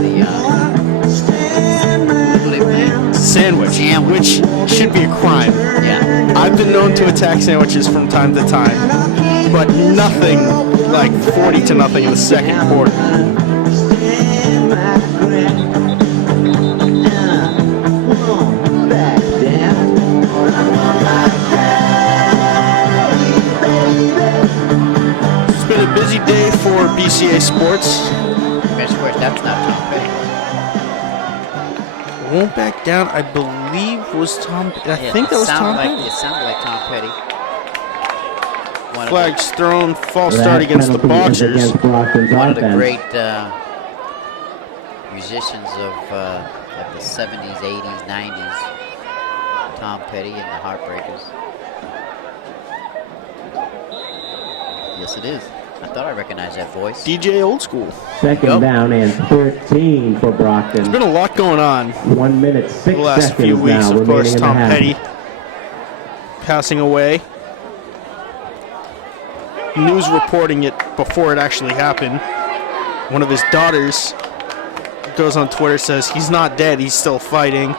who they playing? Sandwich, which should be a crime. Yeah. I've been known to attack sandwiches from time to time, but nothing like 40-0 in the second quarter. It's been a busy day for BCA sports. Of course, that's not Tom Petty. Won't back down, I believe, was Tom. I think that was Tom Petty. It sounded like Tom Petty. Flags thrown, false start against the Boxers. One of the great musicians of the 70s, 80s, 90s. Tom Petty and the Heartbreakers. Yes, it is. I thought I recognized that voice. DJ Old School. Second down and 13 for Brockton. There's been a lot going on 1 minute, 6 the last seconds few weeks. now Of course, remaining in the Tom half. Petty passing away. News reporting it before it actually happened. One of his daughters goes on Twitter, says he's not dead, he's still fighting.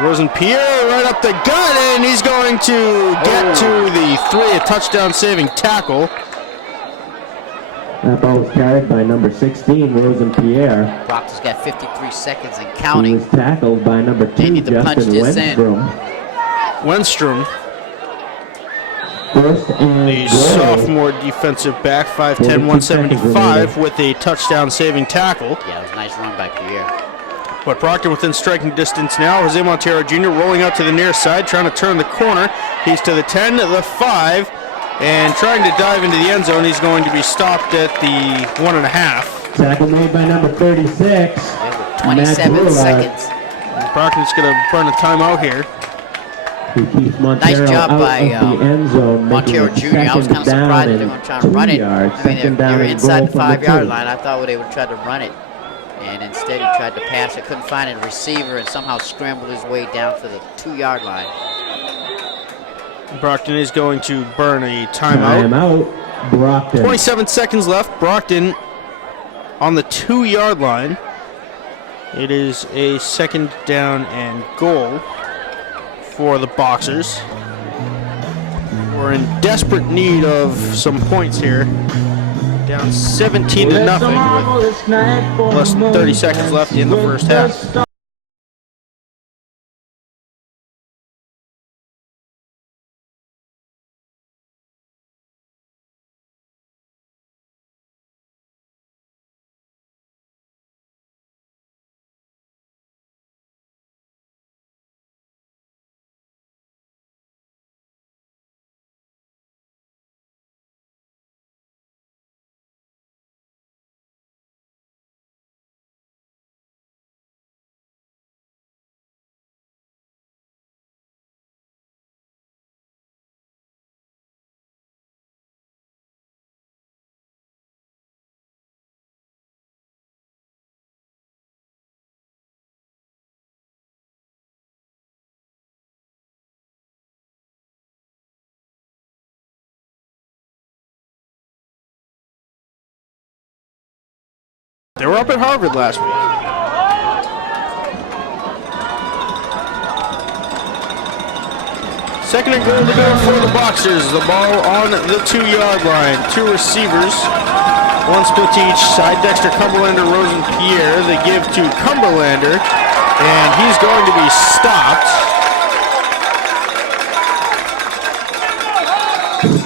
Rosenpierre right up the gut, and he's going to get to the 3, a touchdown saving tackle. That ball was carried by number 16, Rosenpierre. Brockton's got 53 seconds and He counting. was tackled by number 2, need to punch Justin this in. Wenstrom. Wenstrom, First and the goal. sophomore defensive back, 5'10", 175, with a touchdown saving tackle. Yeah, it was a nice run by Pierre. But Brockton within striking distance now. Jose Montero Jr. rolling out to the near side, trying to turn the corner. He's to the 10, the 5, and trying to dive into the end zone. He's going to be stopped at the 1.5. Tackle made by number 36. Yeah, with 27 Matt seconds. Brockton's going to burn a timeout here. He keeps Montero Nice job out by of the end zone, Montero making it Jr. I was kind of second surprised down that they weren't and trying to run 2 it. yards. I mean, Second they down were and inside goal the from 5-yard 2. line. I thought they would try to run it. And instead he tried to pass it, couldn't find a receiver, and somehow scrambled his way down to the 2-yard line. Brockton is going to burn a timeout. Timeout, Brockton. 27 seconds left. Brockton on the 2-yard line. It is a second down and goal for the Boxers. We're in desperate need of some points here. Down 17-0 with less than 30 seconds left in the first half. They were up at Harvard last week. Second and goal to go for the Boxers. The ball on the 2-yard line. 2 receivers One split to each side. Dexter, Cumberlander, Rosen-Pierre. They give to Cumberlander, and he's going to be stopped.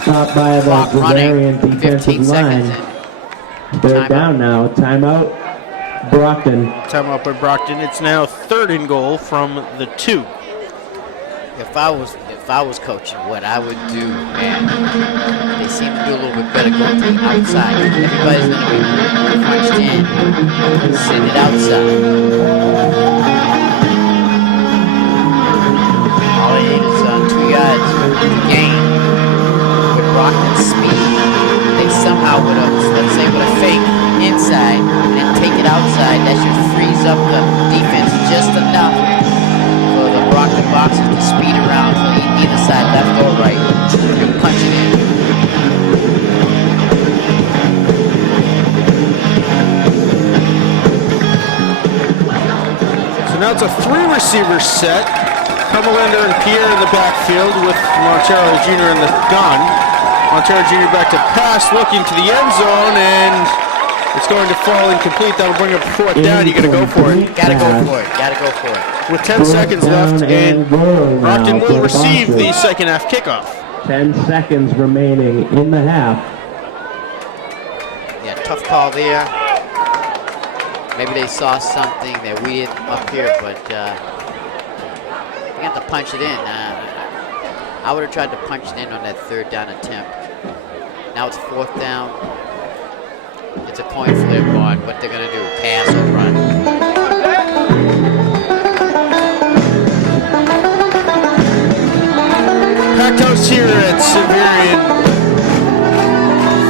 Stopped by the Clock Xaverian running, 15 defensive seconds line. in. They're Timeout. down now. Timeout, Brockton. Timeout by Brockton. It's now 3rd and goal from the 2. If I was coaching, what I would do, man, they seem to do a little bit better going to the outside. Everybody's going to be punched in. Send it outside. All they need is 2 yards to gain. With Brockton's speed, they somehow would have, let's say, with a fake inside and take it outside. That should freeze up the defense just enough for the Brockton boxers to speed around to either side, left or right, and punch it in. So now it's a 3-receiver set. Cumberlander and Pierre in the backfield with Montero Jr. in the gun. Montero Jr. back to pass, looking to the end zone, and it's going to fall incomplete. That'll bring up 4th down. You got to go for it. Gotta go for it. Gotta go for it. With 10 seconds left, and Brockton will receive the second half kickoff. 10 seconds remaining in the half. Yeah, tough call there. Maybe they saw something that we didn't up here, but they got to punch it in. I would have tried to punch it in on that 3rd down attempt. Now it's 4th down. It's a coin flip on what they're going to do, pass or run. Packed house here at Xaverian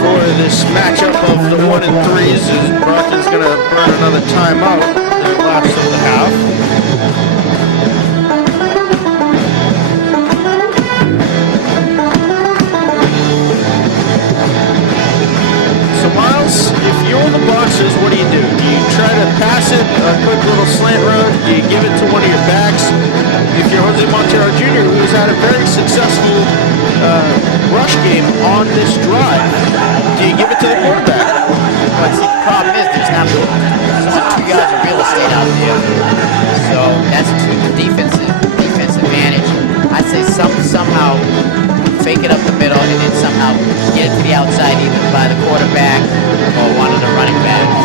for this matchup of the 1 and 3s as Brockton's going to burn another timeout in the last of the half. So Miles, if you're the Boxers, what do? Do you try to pass it, a quick little slant route? Do you give it to one of your backs? If you're Jose Montero Jr., who has had a very successful rush game on this drive, do you give it to the quarterback? But see, the problem is there's not 2 yards of real estate out there. So that's a defense advantage. I'd say somehow fake it up the middle and then somehow get it to the outside either by the quarterback or one of the running backs.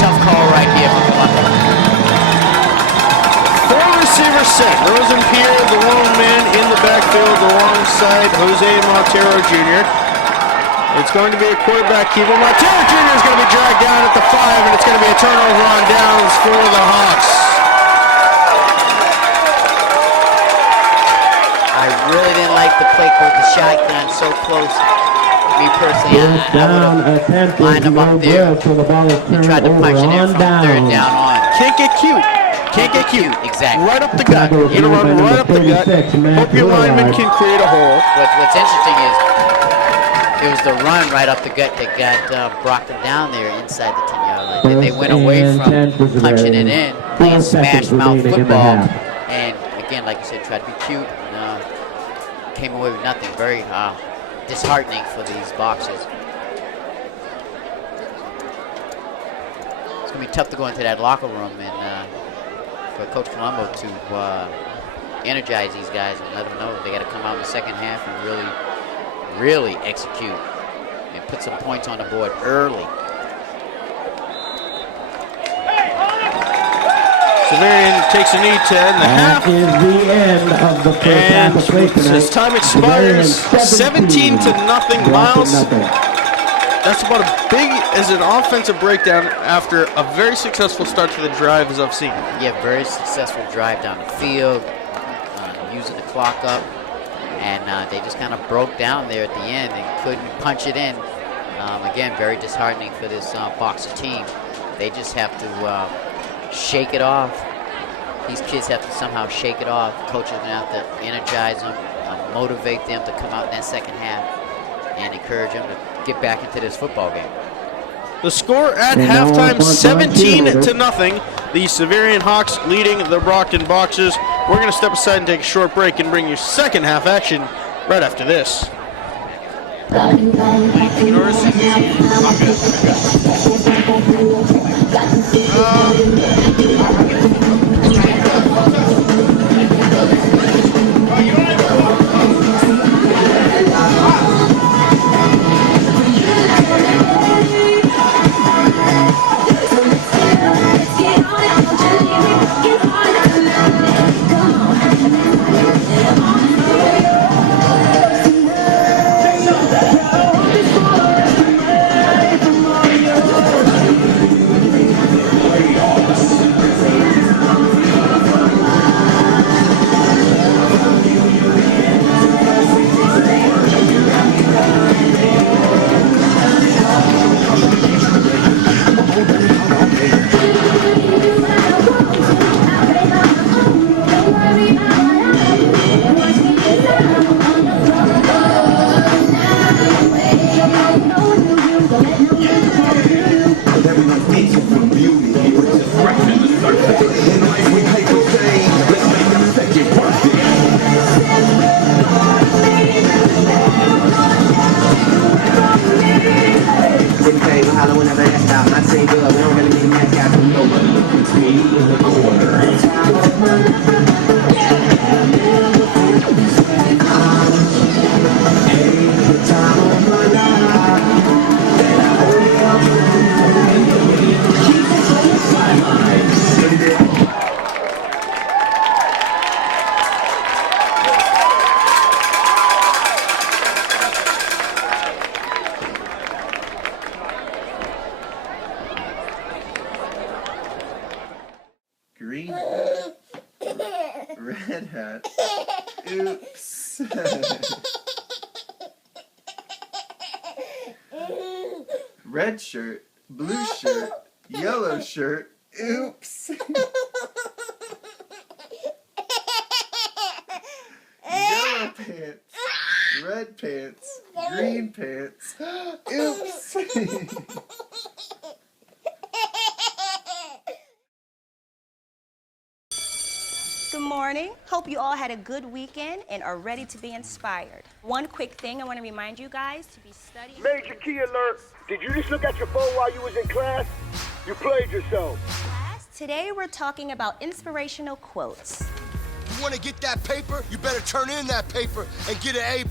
Tough call right here from Columbus. 4-receiver set. Rosen-Pierre, the lone man in the backfield alongside Jose Montero Jr. It's going to be a quarterback keeper. Montero Jr. is going to be dragged down at the 5, and it's going to be a turnover on downs for the Hawks. I really didn't like the play with the shotgun so close. Me personally, I would have lined them up there and tried to punch it in from 3rd down on. Can't get cute. Can't get cute. Exactly. Right up the gut. You're going to run right up the gut. Hope your lineman can create a hole. What's interesting is it was the run right up the gut that got Brockton down there inside the 10-yard line. Then they went away from punching it in, playing smash mouth football. And again, like you said, tried to be cute. And, came away with nothing. Very disheartening for these Boxers. It's going to be tough to go into that locker room and for Coach Colombo to energize these guys and let them know they got to come out in the second half and really execute and put some points on the board early. Xaverian takes a knee to end the half. That is the end of the first half of play tonight. As time expires, 17 to nothing. Miles, that's about as big as an offensive breakdown after a very successful start to the drive as I've seen. Yeah, very successful drive down the field, using the clock up, and they just kind of broke down there at the end and couldn't punch it in. Again, very disheartening for this Boxer team. They just have to shake it off. These kids have to somehow shake it off. Coaches are going to have to energize them, motivate them to come out in that second half and encourage them to get back into this football game. The score at halftime, 17 to nothing. The Xaverian Hawks leading the Brockton Boxers. We're going to step aside and take a short break and bring you second half action right after this. Green hat, red hat, oops. Red shirt, blue shirt, yellow shirt, oops. Yellow pants, red pants, green pants, oops. Good morning. Hope you all had a good weekend and are ready to be inspired. One quick thing I want to remind you guys to be studying. Major key alert. Did you just look at your phone while you was in class? You played yourself. Class. Today we're talking about inspirational quotes. You want to get that paper? You better turn in that paper and get an A+.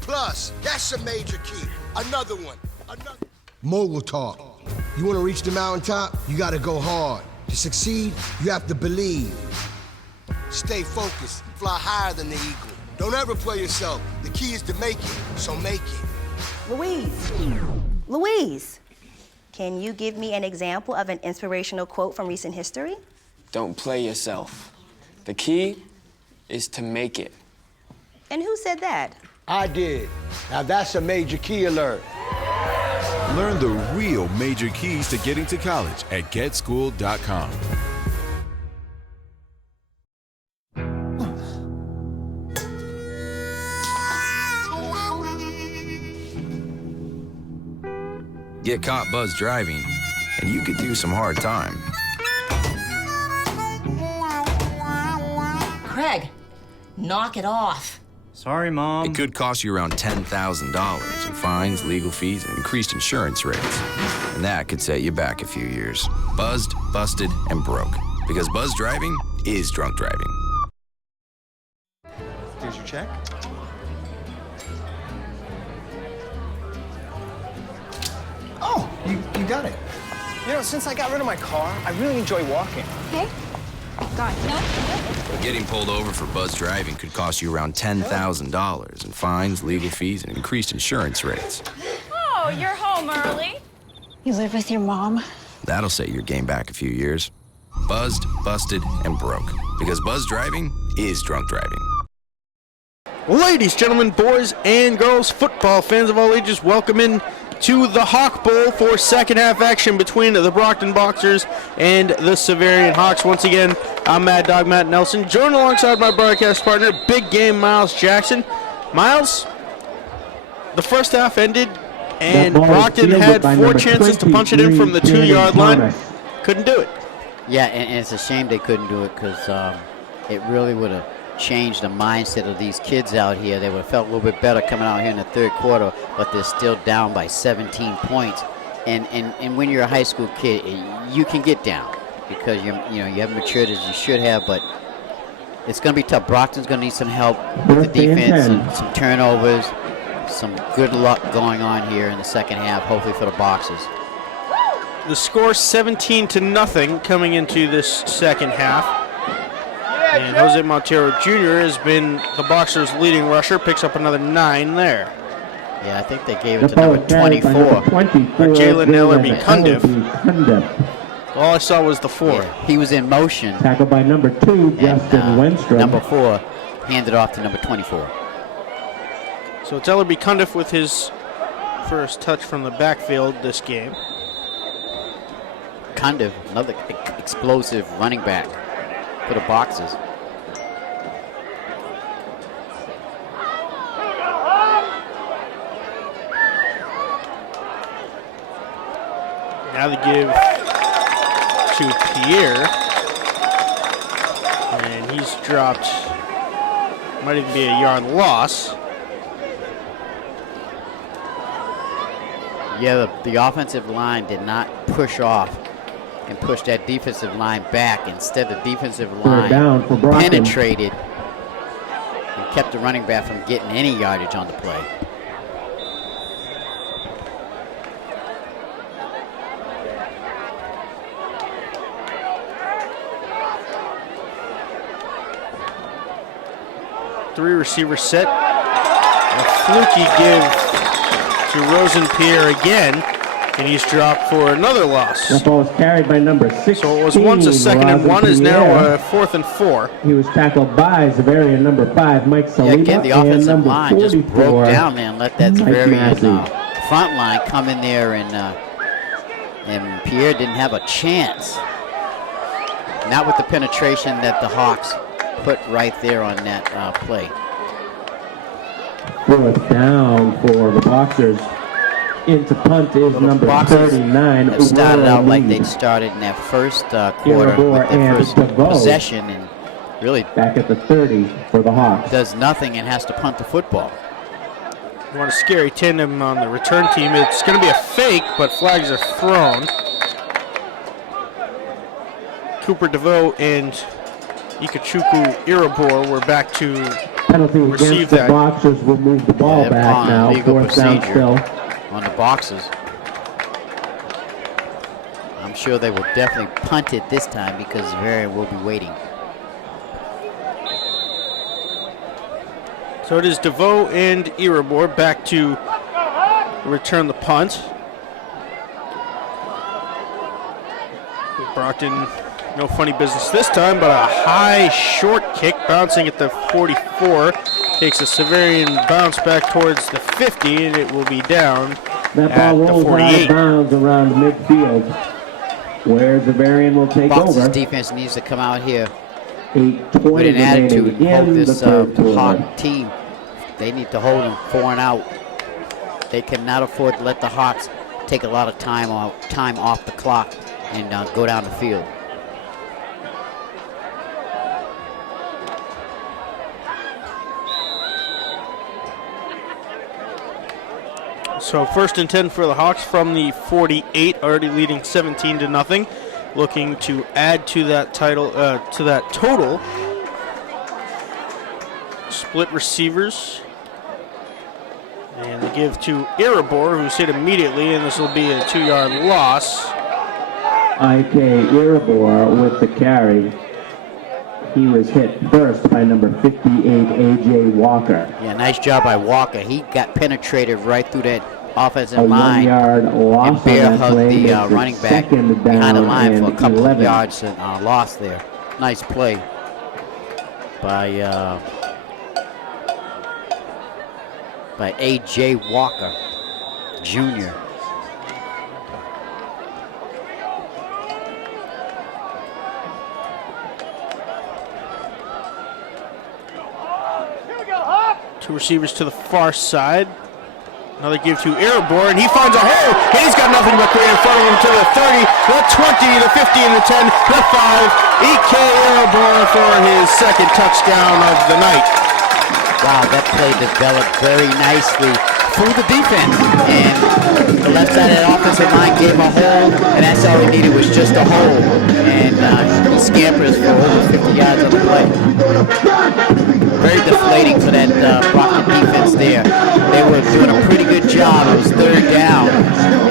That's a major key. Another one. Mogul talk. You want to reach the mountaintop? You got to go hard. To succeed, you have to believe. Stay focused. Fly higher than the eagle. Don't ever play yourself. The key is to make it, so make it. Louise, can you give me an example of an inspirational quote from recent history? Don't play yourself. The key is to make it. And who said that? I did. Now that's a major key alert. Learn the real major keys to getting to college at getschool.com. Get caught buzz driving, and you could do some hard time. Craig, knock it off. Sorry, Mom. It could cost you around $10,000 in fines, legal fees, and increased insurance rates. And that could set you back a few years. Buzzed, busted, and broke. Because buzz driving is drunk driving. Here's your check. Oh, you got it. You know, since I got rid of my car, I really enjoy walking. Okay. Got it. No. Getting pulled over for buzz driving could cost you around $10,000 in fines, legal fees, and increased insurance rates. Oh, you're home early. You live with your mom? That'll set your game back a few years. Buzzed, busted, and broke. Because buzz driving is drunk driving. Ladies, gentlemen, boys, and girls, football fans of all ages, welcome in to the Hawk Bowl for second half action between the Brockton Boxers and the Xaverian Hawks. Once again, I'm Mad Dog Matt Nelson, joined alongside my broadcast partner, Big Game Miles Jackson. Miles, the first half ended, and Brockton had 4 chances to punch it in from the 2-yard line. Couldn't do it. Yeah, and it's a shame they couldn't do it because it really would have change the mindset of these kids out here. They would have felt a little bit better coming out here in the third quarter, but they're still down by 17 points. And when you're a high school kid, you can get down because you haven't matured as you should have, but it's going to be tough. Brockton's going to need some help with the defense and some turnovers, some good luck going on here in the second half, hopefully for the Boxers. The score 17-0 coming into this second half. And Jose Montero Jr. has been the Boxers' leading rusher, picks up another 9 there. Yeah, I think they gave it to number 24. Jalen Ellerby Cundiff. All I saw was the 4. Yeah, he was in motion. Tackled by number 2, Justin Wenstrom. Number 4 handed off to number 24. So it's Ellerby Cundiff with his first touch from the backfield this game. Cundiff, another explosive running back for the Boxers. Now they give to Pierre, and he's dropped, might even be a yard loss. Yeah, the offensive line did not push off and push that defensive line back. Instead, the defensive line penetrated and kept the running back from getting any yardage on the play. Three receiver set. A fluky give to Rosenpierre again, and he's dropped for another loss. That ball was carried by number 16. So it was once a 2nd and 1, is now a 4th and 4. He was tackled by Xaverian number 5, Mike Saliba. Yeah, again, the offensive line just broke down there and let that Xaverian front line come in there, and Pierre didn't have a chance. Not with the penetration that the Hawks put right there on that play. 4th down for the Boxers. Into punt is number 39. It started out like they'd started in that first quarter with their first possession, and really back at the 30 for the Hawks. Does nothing and has to punt the football. What a scary tandem on the return team. It's going to be a fake, but flags are thrown. Cooper DeVoe and Ikechukwu Irabor were back to penalty receive against the that. Boxers will move the ball back now. Legal 4th down still. On the Boxers. I'm sure they will definitely punt it this time because Xaverian will be waiting. So it is DeVoe and Irabor back to return the punt. Brockton, no funny business this time, but a high short kick bouncing at the 44. Takes a Xaverian bounce back towards the 50, and it will be down that at ball the rolls 48. out of bounds around midfield, where Xaverian will take Boxers over. defense needs to come out here 8:20 with an attitude and hold this quarter. Hawk team. They need to hold them 4 and out. They cannot afford to let the Hawks take a lot of time off the clock and go down the field. So 1st and 10 for the Hawks from the 48, already leading 17-0. Looking to add to that total. Split receivers. And they give to Irabor, who's hit immediately, and this will be a 2-yard loss. I.K. Irabor with the carry. He was hit first by number 58, A.J. Walker. Yeah, nice job by Walker. He got penetrated right through that offensive A line 1-yard loss and bear on that hugged play. the running back behind the line for a couple 11. of yards and loss there. Nice play by A.J. Walker Jr. Two receivers to the far side. Another give to Irabor, and he finds a hole. And he's got nothing but clear in front of him to the 30, the 20, the 50, and the 10, the 5. E.K. Erebor for his second touchdown of the night. Wow, that play developed very nicely through the defense. And the left side of that offensive line gave a hole, and that's all he needed was just a hole. And he scampers for over 50 yards on the play. Very deflating for that Brockton defense there. They were doing a pretty good job. It was third down,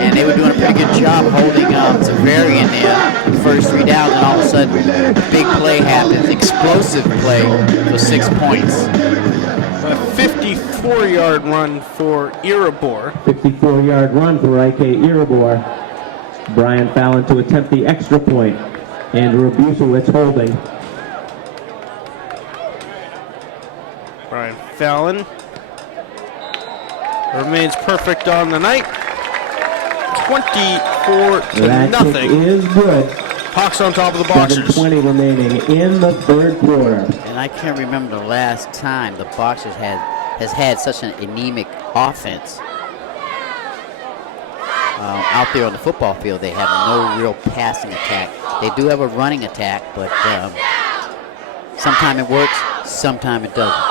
and they were doing a pretty good job holding Xaverian there. First 3 downs, and all of a sudden, big play happens. Explosive play for 6 points. A 54-yard run for Erebor. 54-yard run for I.K. Erebor. Brian Fallon to attempt the extra point. Andrew Buselitz holding. Brian Fallon remains perfect on the night. 24-0. That kick is good. Hawks on top of the Boxers. 7:20 remaining in the third quarter. And I can't remember the last time the Boxers has had such an anemic offense. Out there on the football field, they have no real passing attack. They do have a running attack, but sometimes it works, sometimes it doesn't.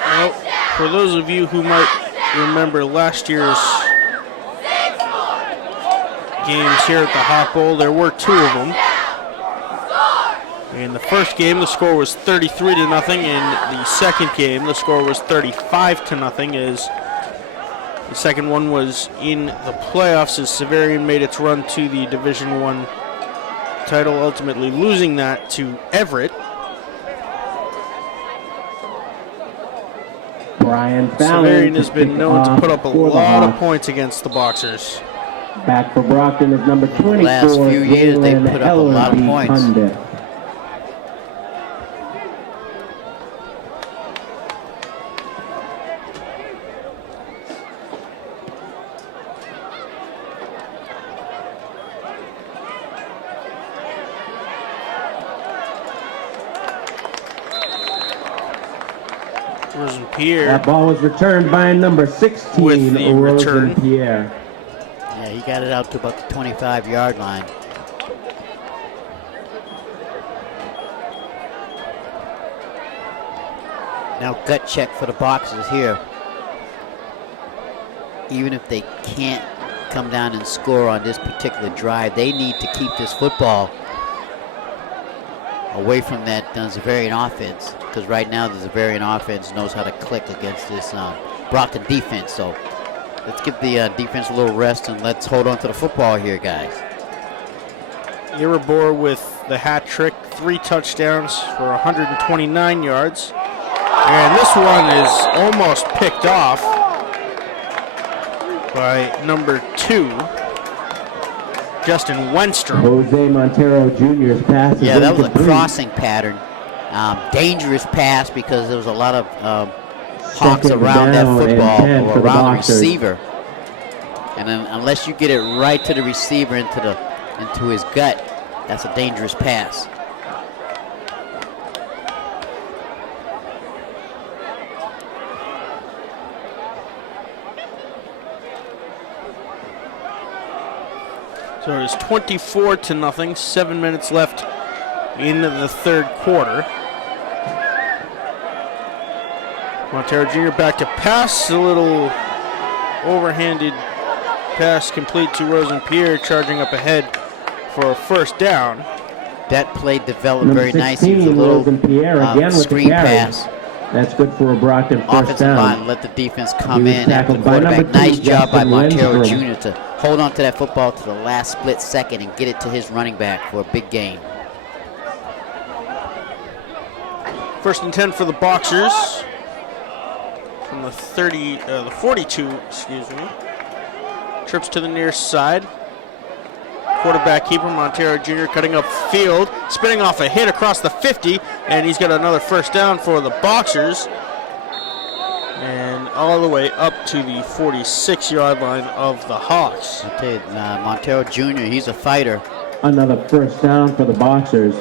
Well, for those of you who might remember last year's games here at the Hawk Bowl, there were 2 of them. In the first game, the score was 33-0. In the second game, the score was 35-0. As the second one was in the playoffs, as Xaverian made its run to the Division I title, ultimately losing that to Everett. Brian Fallon. Xaverian has been known to put up a lot of points against the Boxers. Back for Brockton is number 24. Last few years, they put up a lot of points. Pundit. Pierre. That ball was returned by number 16, with the return. Pierre. Yeah, he got it out to about the 25-yard line. Now gut check for the Boxers here. Even if they can't come down and score on this particular drive, they need to keep this football away from that Xaverian offense, because right now the Xaverian offense knows how to click against this Brockton defense. So let's give the defense a little rest and let's hold on to the football here, guys. Erebor with the hat trick, 3 touchdowns for 129 yards. And this one is almost picked off by number 2, Justin Wenstrom. Jose Montero Jr.'s pass. Yeah, that was a crossing pattern. Dangerous pass because there was a lot of Hawks around that football or around the receiver. And then unless you get it right to the receiver into his gut, that's a dangerous pass. So it's 24-0, 7 minutes left in the third quarter. Montero Jr. back to pass, a little overhanded pass complete to Rosenpierre, charging up ahead for a first down. That play developed very nicely. It was a little screen pass. That's good for a Brockton first Offensive down. line let the defense come in after the quarterback. Nice job by Montero Jr. to hold on to that football to the last split second and get it to his running back for a big gain. First and 10 for the Boxers from the 42, excuse me. Trips to the near side. Quarterback keeper Montero Jr. cutting up field, spinning off a hit across the 50, and he's got another first down for the Boxers. And all the way up to the 46-yard line of the Hawks. I'll tell you, Montero Jr., he's a fighter. Another first down for the Boxers.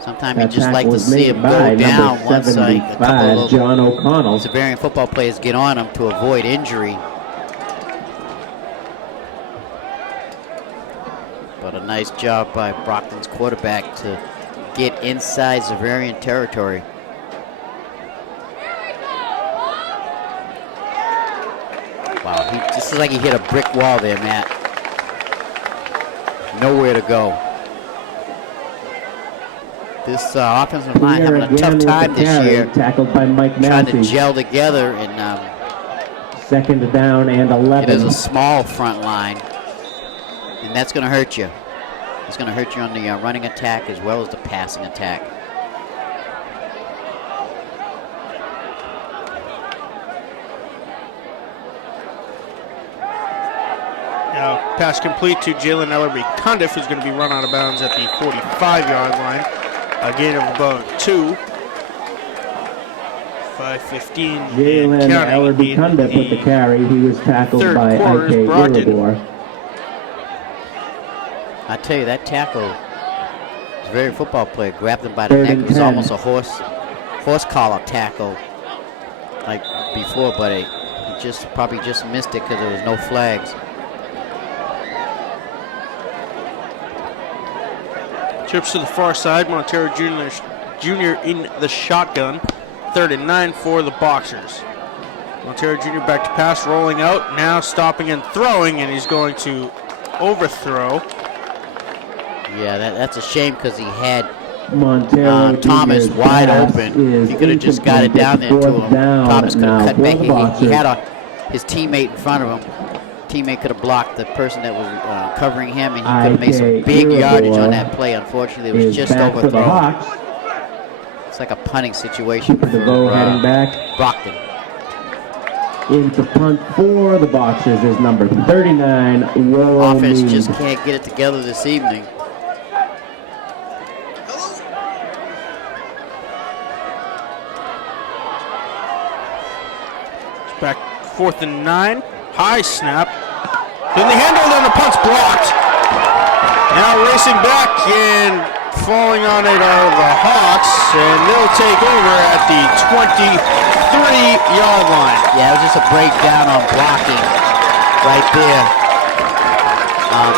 Sometimes you just like to see him go down once a couple of John O'Connell. Xaverian football players get on him to avoid injury. But But a nice job by Brockton's quarterback to get inside Xaverian territory. Wow, this is like he hit a brick wall there, Matt. Nowhere to go. This offensive line having a tough time this year. Tackled by Mike trying to Massey. gel together, and Second down and 11. it is a small front line, and that's going to hurt you. It's going to hurt you on the running attack as well as the passing attack. Now, pass complete to Jalen Ellerby Cundiff, who's going to be run out of bounds at the 45-yard line. A gain of about 2. 5:15 Jalen Ellerby Cundiff with the carry. He was tackled by Ike Iribor. I tell you, that tackle is a very football player. Grabbed him by the neck. It was almost a horse collar tackle like before, but he probably just missed it because there was no flags. Trips to the far side. Montero Jr. in the shotgun. 3rd and 9 for the Boxers. Montero Jr. back to pass, rolling out. Now stopping and throwing, and he's going to overthrow. Yeah, that's a shame because he had Montero Thomas wide open. He could have just got it down there to him. Thomas could have cut back. He had his teammate in front of him. Teammate could have blocked the person that was covering him, and he could have made some big yardage on that play. Unfortunately, it was just overthrown. It's like a punting situation for heading back. Brockton. Into punt for the Boxers is number 39, Willow Offense Mead. just can't get it together this evening. Back 4th and 9. High snap. Then the handle, and the punt's blocked. Now racing back and falling on it are the Hawks, and they'll take over at the 23-yard line. Yeah, it was just a breakdown on blocking right there.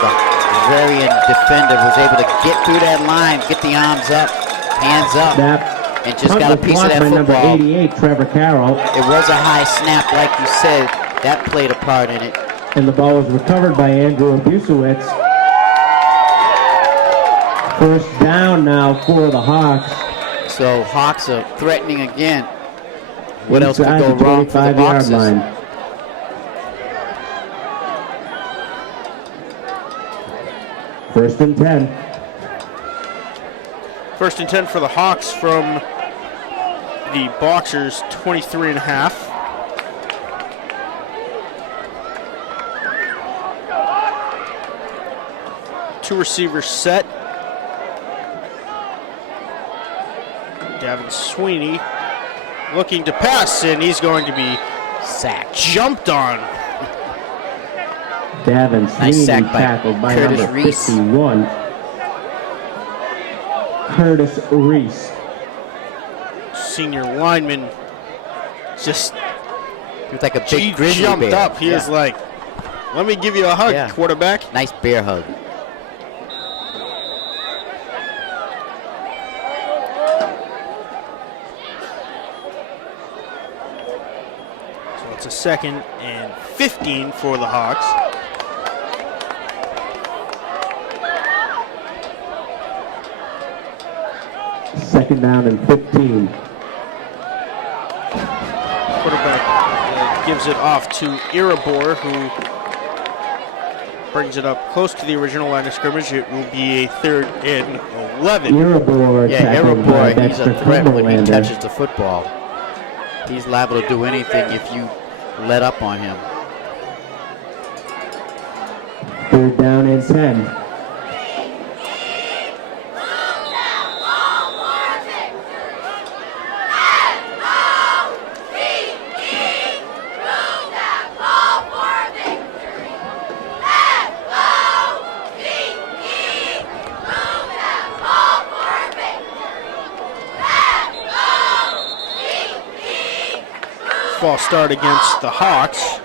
The Xaverian defender was able to get through that line, get the arms up, hands up, and just got a piece of that football. Number 88, Trevor Carroll. It was a high snap, like you said. That played a part in it. And the ball was recovered by Andrew Abusowitz. First down now for the Hawks. So Hawks are threatening again. What else could go wrong for the Boxers? Line. First and 10. 1st and 10 for the Hawks from the Boxers' 23.5. Two receivers set. Gavin Sweeney looking to pass, and he's going to be sacked. Jumped on. Gavin Sweeney tackled by Curtis number Reese. 51. Curtis Reese. Senior lineman just looked like a big grizzly jumped bear. up. He was like, let me give you a hug, quarterback. Nice bear hug. So it's a 2nd and 15 for the Hawks. Second down and 15. Quarterback gives it off to Iribor, who brings it up close to the original line of scrimmage. It will be a 3rd and 11. Iribor, Iribor, he's a threat when he touches the football. He's liable to do anything if you let up on him. 3rd down and 10. False start against the Hawks.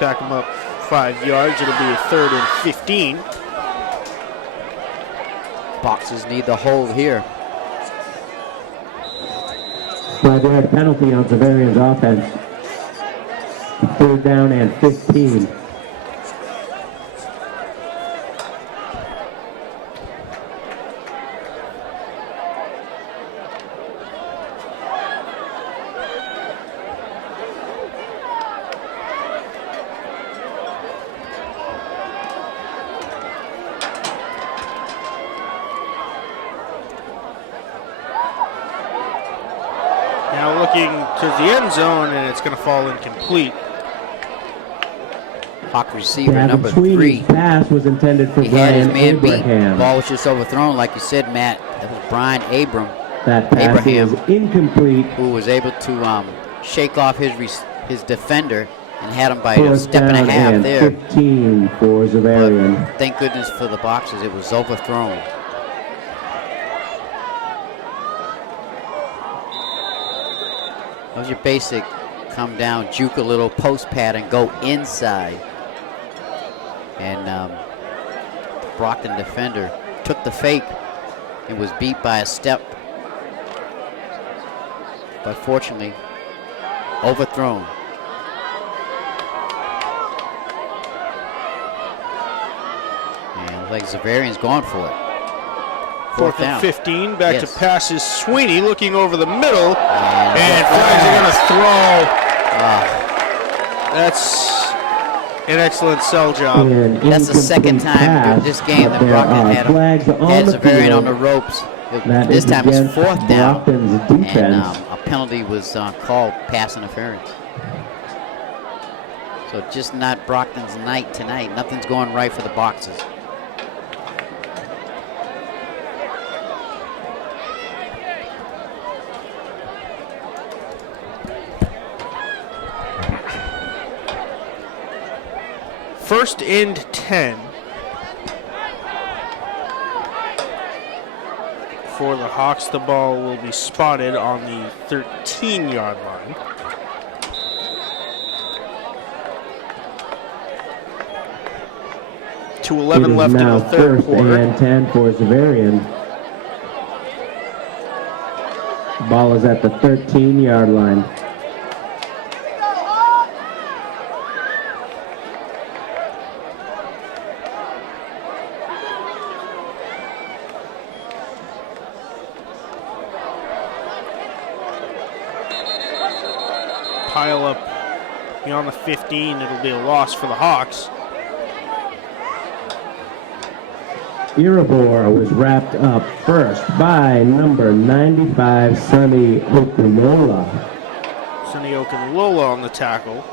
Back them up 5 yards. It'll be a 3rd and 15. Boxers need the hold here. 5-yard penalty on Xaverian's offense. 3rd down and 15. Now looking to the end zone, and it's going to fall incomplete. Hawk receiver David number Sweeney's 3. pass was intended for He had his Brian man beat. Abraham. Ball was just overthrown, like you said, Matt. That was Brian That pass Abraham, is incomplete. who was able to shake off his defender and had him by a 4th step and a down half and there. 15 for Xaverian. But thank goodness for the Boxers, it was overthrown. That was your basic come down, juke a little post pad and go inside. And the Brockton defender took the fake and was beat by a step. But fortunately, overthrown. And it looks like Xaverian's going for it. 4th down. and 15. Back Yes. to passes. Sweeney looking over the middle. And flags are going to throw. That's an excellent sell job. That's the second time during this game that Brockton had Xaverian on the ropes. This time it's 4th down, and a penalty was called, pass interference. So just not Brockton's night tonight. Nothing's going right for the Boxers. First and 10 for the Hawks. The ball will be spotted on the 13-yard line. To 11 left in the third quarter. 1st and 10 for Xaverian. Ball is at the 13-yard line. Pile up beyond the 15. It'll be a loss for the Hawks. Irabor was wrapped up first by number 95, Sonny Okunola. Sonny Okunola on the tackle.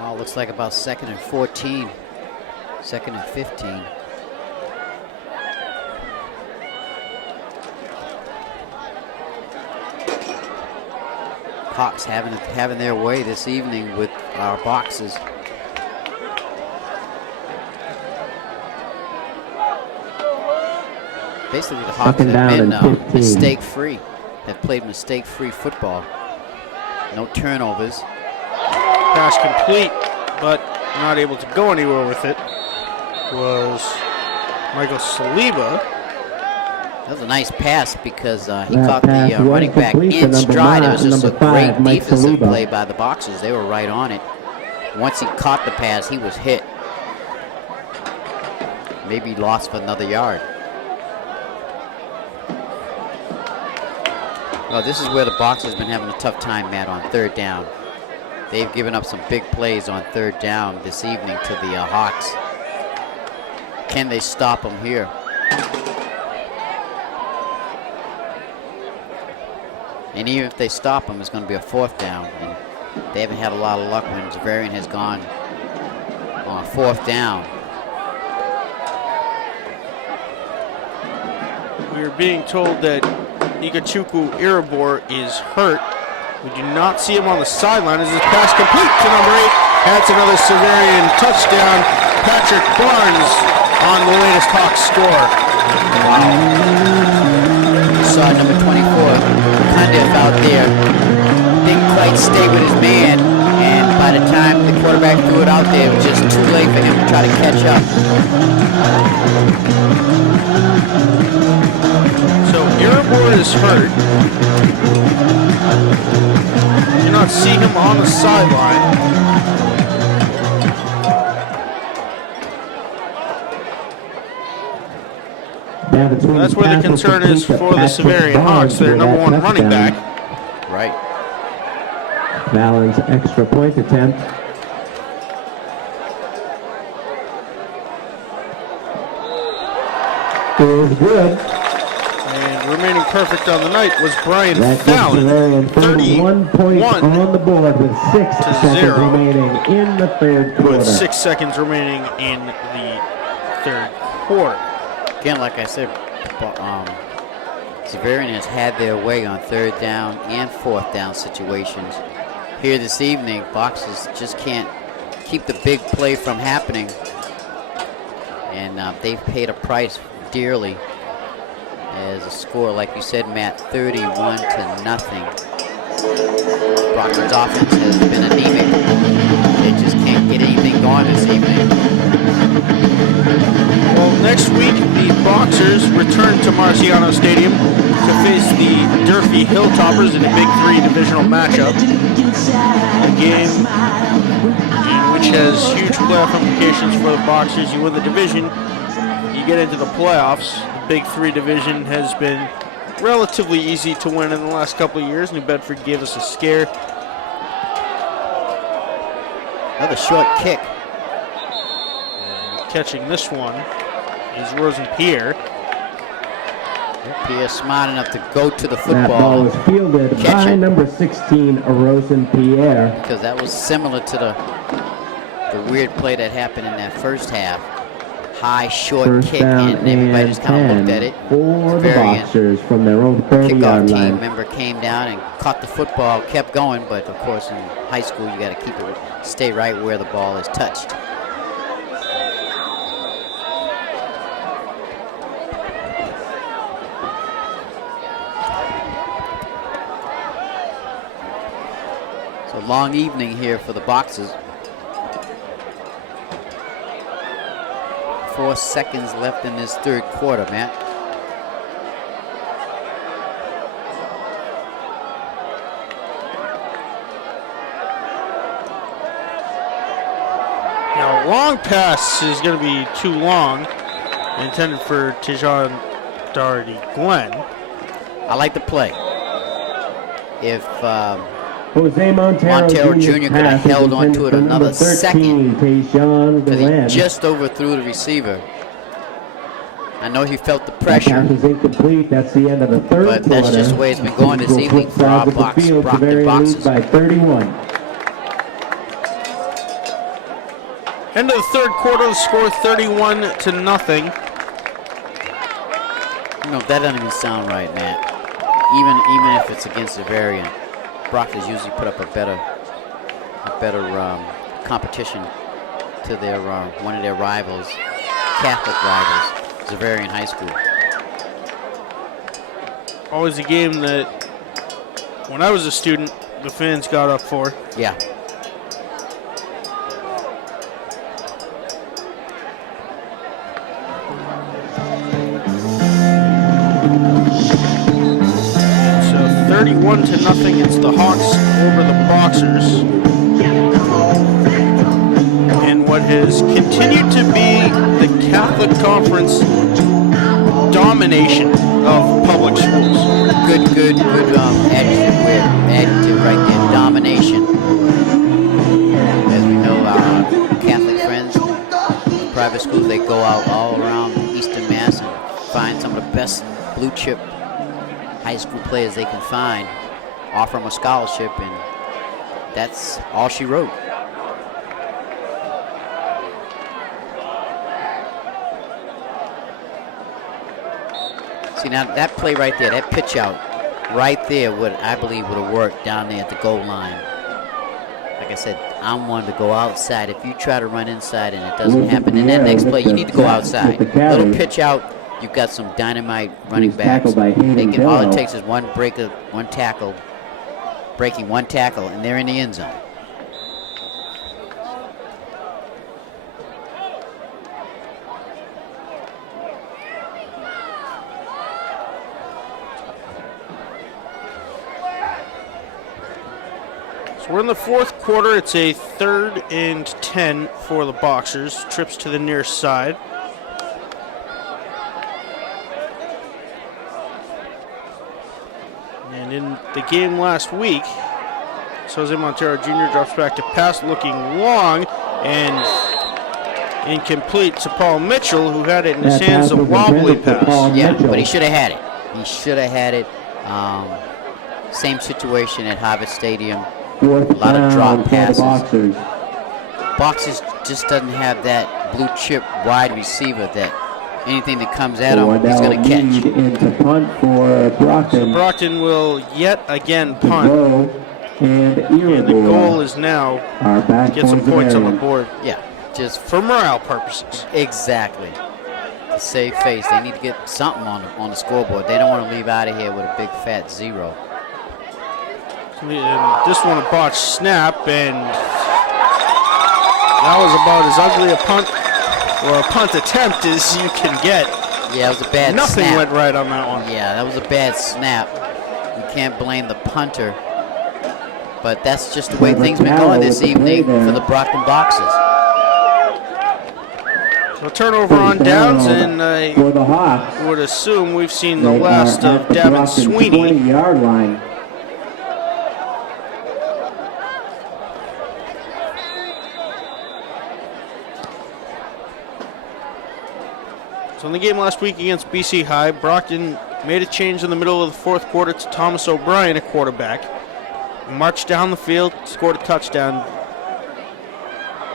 Oh, looks like about 2nd and 14. 2nd and 15. Hawks having their way this evening with our Boxers. Basically, the Hawks have been mistake-free. Have played mistake-free football. No turnovers. Pass complete, but not able to go anywhere with it was Michael Saliba. That was a nice pass because he caught the running back in stride. It was just a great defensive play by the Boxers. They were right on it. Once he caught the pass, he was hit. Maybe lost for another yard. Well, this is where the Boxers have been having a tough time, Matt, on 3rd down. They've given up some big plays on 3rd down this evening to the Hawks. Can they stop them here? And even if they stop them, it's going to be a 4th down. And they haven't had a lot of luck when Xaverian has gone on 4th down. We are being told that Ikechukwu Irabor is hurt. We do not see him on the sideline as his pass complete to number 8. That's another Xaverian touchdown. Patrick Barnes on the latest Hawks score. Wow. You saw number 24. Cundiff out there didn't quite stay with his man, and by the time the quarterback threw it out there, it was just too late for him to try to catch up. So Iribor is hurt. You not see him on the sideline. That's where the concern is for the Xaverian Hawks, their number one running back. Right. Valens extra point attempt. Is good. And remaining perfect on the night was Brian That Fallon. 31 points on the board with 6 seconds remaining in the third quarter. With 6 seconds remaining in the third quarter. Again, like I said, Xaverian has had their way on third down and fourth down situations. Here this evening, Boxers just can't keep the big play from happening. And they've paid a price dearly as a score, like you said, Matt, 31-0. Brockton's offense has been anemic. They just can't get anything going this evening. Well, next week, the Boxers return to Marciano Stadium to face the Durfee Hilltoppers in a Big 3 divisional matchup. A game which has huge playoff implications for the Boxers. You win the division, you get into the playoffs. The Big 3 division has been relatively easy to win in the last couple of years. New Bedford gave us a scare. Another short kick. And catching this one is Rosenpierre. Pierre smart enough to go to the That football. ball was fielded by number 16, Rosenpierre. Because that was similar to the weird play that happened in that first half. High, short First kick, down and everybody just kind of looked at it. For the Boxers from their own 30-yard Kickoff team line. member came down and caught the football, kept going, but of course in high school you got to keep it, stay right where the ball is touched. So long evening here for the Boxers. 4 seconds left in this third quarter, Matt. Now, a long pass is going to be too long, intended for Tijon Doherty Glenn. I like the play. If Jose Montero Jr. could have held on to it another second, because he just overthrew the receiver. I know he felt the pressure. That pass is incomplete. That's the end of the third quarter. But that's just the way it's been going this evening for our Brockton Boxers. By 31. End of the third quarter, the score 31-0. No, that doesn't even sound right, Matt. Even if it's against Xaverian, Brockton's usually put up a better competition to their one of their rivals, Catholic rivals, Xaverian High School. Always a game that, when I was a student, the fans got up for. Yeah. So 31-0, it's the Hawks over the Boxers. And what has continued to be the Catholic Conference domination of public schools. Good adjective right there, domination. As we know, our Catholic friends, private schools, they go out all around Eastern Mass and find some of the best blue chip high school players they can find, offer them a scholarship, and that's all she wrote. See, now that play right there, that pitch out right there, I believe would have worked down there at the goal line. Like I said, I'm one to go outside. If you try to run inside and it doesn't happen in that next play, you need to go outside. Little pitch out you've got some dynamite running He's backs. tackled by Hayden All it Dillow. takes is one tackle, breaking one tackle, and they're in the end zone. So we're in the fourth quarter. It's a 3rd and 10 for the Boxers. Trips to the near side. And in the game last week, Jose Montero Jr. drops back to pass, looking long and incomplete to Paul Mitchell, who had it in his hands, a wobbly pass. Yeah, but he should have had it. He should have had it. Same situation at Harvard Stadium. A lot of drop passes. Boxers just doesn't have that blue chip wide receiver that anything that comes at him, he's going to catch. Into punt for Brockton. So Brockton will yet again punt. And the goal is now to get some points on the board. Yeah, just for morale purposes. Exactly. To save face, they need to get something on the scoreboard. They don't want to leave out of here with a big fat 0. And this one a botched snap, and that was about as ugly a punt or a punt attempt as you can get. Yeah, it was a bad Nothing snap. went right on that one. Yeah, that was a bad snap. You can't blame the punter. But that's just the way things been going this evening for the Brockton Boxers. So turnover on downs, and I would assume we've seen the last of Davin Sweeney. 20-yard line. So in the game last week against BC High, Brockton made a change in the middle of the fourth quarter to Thomas O'Brien, a quarterback. Marched down the field, scored a touchdown.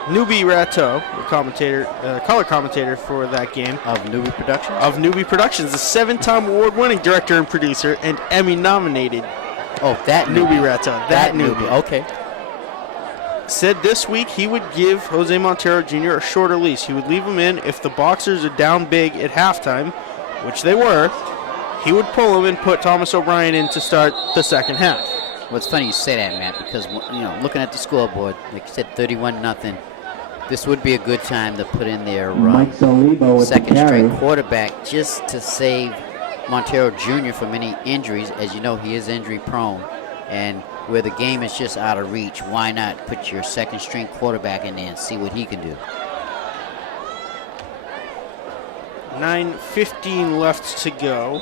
Newbie Ratto, the color commentator for that game. Of Newbie Productions? Of Newbie Productions, a 7-time award-winning director and producer, and Emmy-nominated. Oh, that Newbie Ratto. That Newbie. Okay. Said this week he would give Jose Montero Jr. a shorter leash. He would leave him in if the Boxers are down big at halftime, which they were. He would pull him and put Thomas O'Brien in to start the second half. Well, it's funny you say that, Matt, because looking at the scoreboard, like you said, 31-0. This would be a good time to put in their second straight quarterback just to save Montero Jr. from any injuries. As you know, he is injury prone, and where the game is just out of reach, why not put your second string quarterback in there and see what he can do? 9:15 left to go.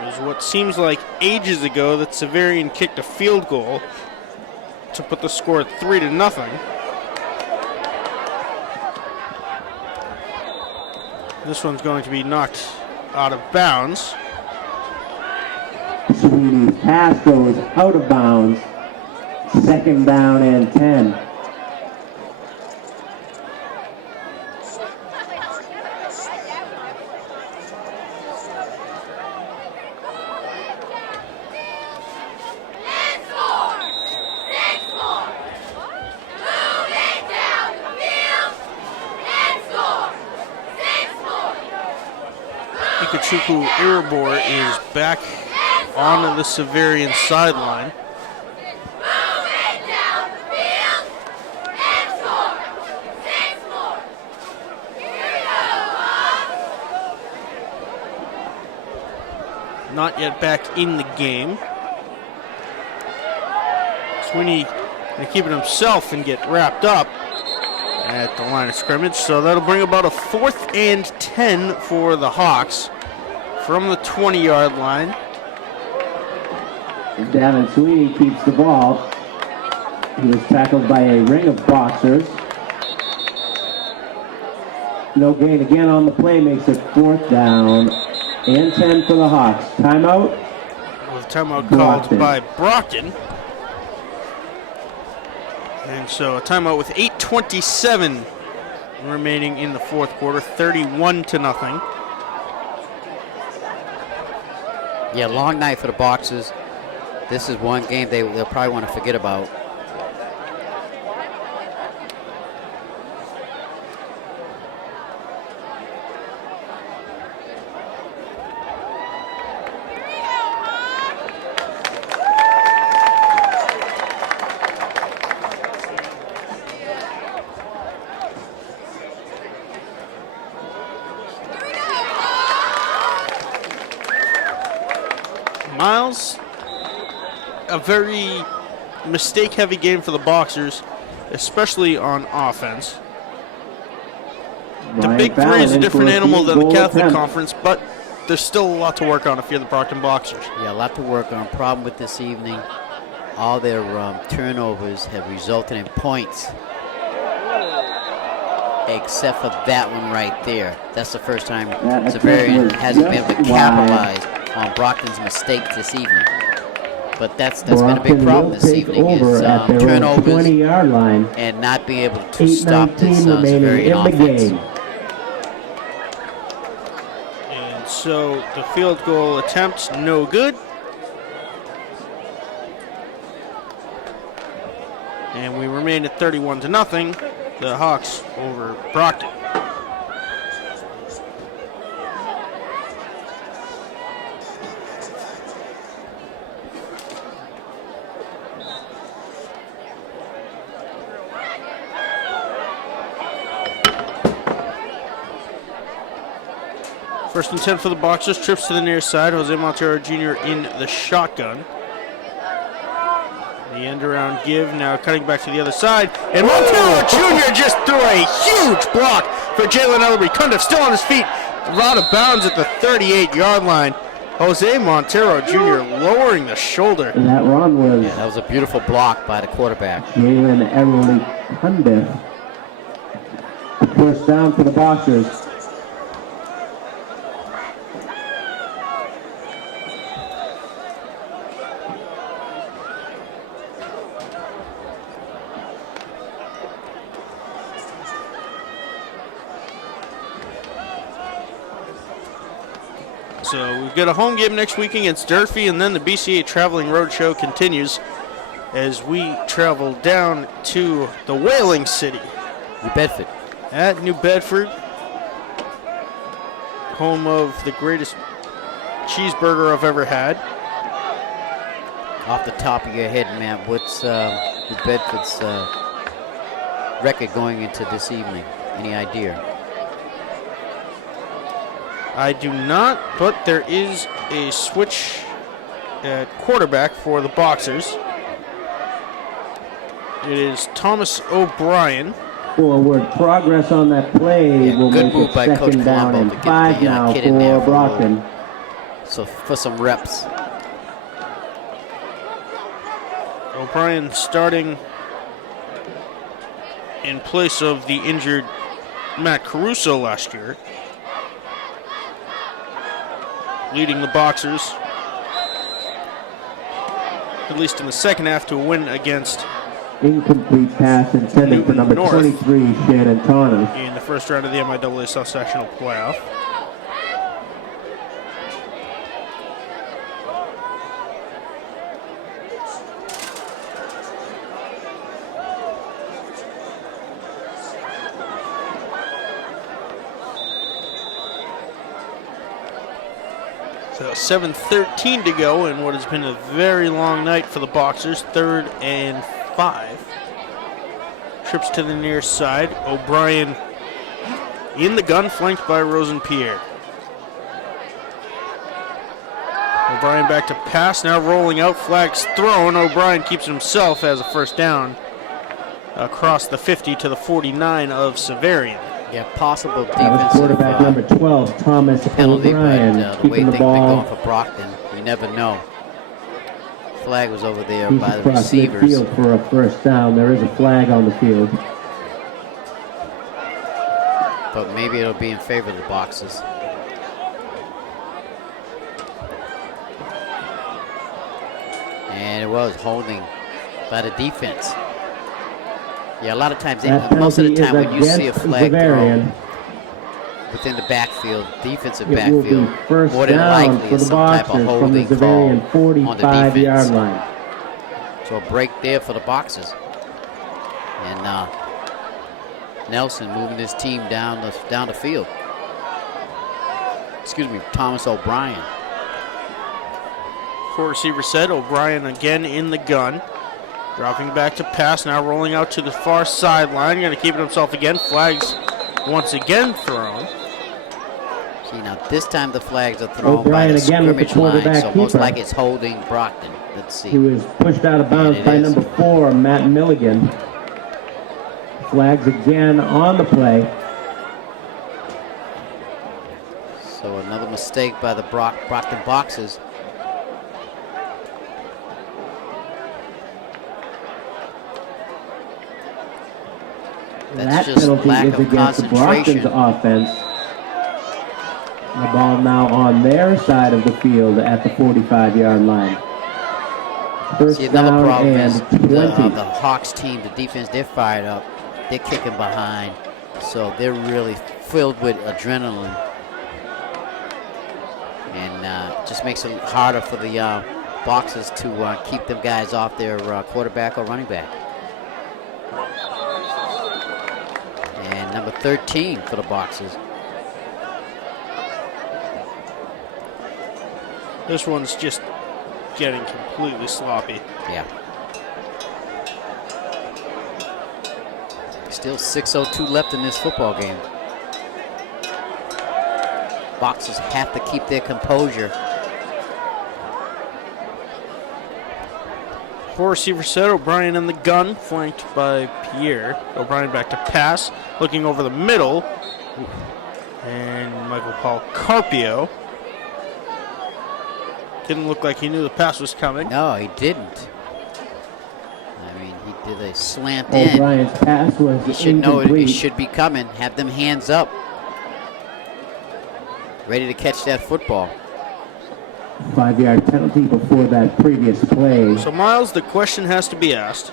It was what seems like ages ago that Xaverian kicked a field goal to put the score at 3-0. This one's going to be knocked out of bounds. Sweeney's pass goes out of bounds. 2nd down and 10. Chuku Iribor is back on the Xaverian sideline. Not yet back in the game. Sweeney going to keep it himself and get wrapped up at the line of scrimmage. So that'll bring about a 4th and 10 for the Hawks from the 20-yard line. Davin Sweeney keeps the ball. He was tackled by a ring of Boxers. No gain again on the play, makes it 4th down and 10 for the Hawks. Timeout. With timeout called by Brockton. And so a timeout with 8:27 remaining in the fourth quarter, 31-0. Yeah, long night for the Boxers. This is one game they'll probably want to forget about. Now's a very mistake-heavy game for the Boxers, especially on offense. The Big Three is a different animal than the Catholic Conference, but there's still a lot to work on if you're the Brockton Boxers. Yeah, a lot to work on. Problem with this evening, all their turnovers have resulted in points, except for that one right there. That's the first time Xaverian hasn't been able to capitalize on Brockton's mistakes this evening. But that's been a big problem this evening, is turnovers 20-yard line and not being able to stop this Xaverian offense. And so the field goal attempt, no good. And we remain at 31-0. The Hawks over Brockton. First and 10 for the Boxers. Trips to the near side. Jose Montero Jr. in the shotgun. The end around give, now cutting back to the other side. And Montero Jr. just threw a huge block for Jalen Ellery. Cundiff still on his feet. Out of bounds at the 38-yard line. Jose Montero Jr. lowering the shoulder. And that run was... Yeah, that was a beautiful block by the quarterback. Jalen Ellery Cundiff. First down for the Boxers. So we've got a home game next week against Durfee, and then the BCA Traveling Roadshow continues as we travel down to the Whaling City. New Bedford. At New Bedford, home of the greatest cheeseburger I've ever had. Off the top of your head, Matt, what's New Bedford's record going into this evening? Any idea? I do not, but there is a switch at quarterback for the Boxers. It is Thomas O'Brien. Forward progress on that play will make it second down and 5 now for Brockton. So for some reps. O'Brien starting in place of the injured Matt Caruso last year. Leading the Boxers, at least in the second half, to a win against incomplete pass intended for number 23, Shannon Tawner. In the first round of the MIAA South Sectional Playoff. So 7:13 to go in what has been a very long night for the Boxers. 3rd and 5. Trips to the near side. O'Brien in the gun, flanked by Rosenpierre. O'Brien back to pass, now rolling out, flags thrown. O'Brien keeps himself as a first down across the 50 to the 49 of Xaverian. Yeah, possible That was quarterback number 12, Thomas penalty, O'Brien, but the way keeping things the been ball going for Brockton, you never know. Flag was over there deep by the across receivers. midfield for a first down. There is a flag on the field. But maybe it'll be in favor of the Boxers. And it was holding by the defense. Yeah, a lot of times, most of the time when you see a flag thrown within the backfield, defensive backfield, more than likely it's some type of holding call on the defense. Line. So a break there for the Boxers. And Nelson moving his team down the field. Excuse me, Thomas O'Brien. 4 receiver set, O'Brien again in the gun. Dropping back to pass, now rolling out to the far sideline. Going to keep it himself again. Flags once again thrown. See, now this time the flags are thrown O'Brien by the again with the scrimmage line, quarterback so most keeper. like it's holding Brockton. Let's see. He was pushed out of bounds by number 4, Matt Milligan. Flags again on the play. So another mistake by the Brockton Boxers. That just penalty lack is of against the Brockton's concentration. offense. The ball now on their side of the field at the 45-yard line. First See, another down problem and is 20. the Hawks team, the defense, they're fired up. They're kicking behind. So they're really filled with adrenaline. And it just makes it harder for the Boxers to keep them guys off their quarterback or running back. And number 13 for the Boxers. This one's just getting completely sloppy. Yeah. Still 6:02 left in this football game. Boxers have to keep their composure. Four receiver set, O'Brien in the gun, flanked by Pierre. O'Brien back to pass, looking over the middle. And Michael Paul Carpio. Didn't look like he knew the pass was coming. No, he didn't. I mean, he did a slant in. O'Brien's pass was He should know it incomplete. should be coming. Have them hands up. Ready to catch that football. 5-yard penalty before that previous play. So, Miles, the question has to be asked.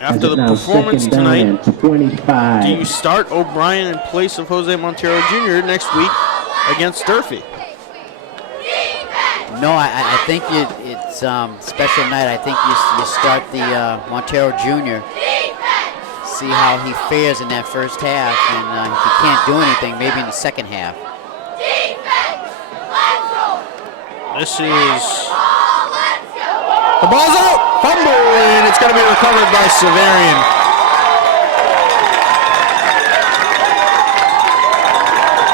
As After it the now performance second down tonight, and 25. do you start O'Brien in place of Jose Montero Jr. next week against Durfee? No, I think it's special night. I think you start the Montero Jr. See how he fares in that first half, and if he can't do anything, maybe in the second half. This is... The ball's out! Fumble! And it's going to be recovered by Xaverian.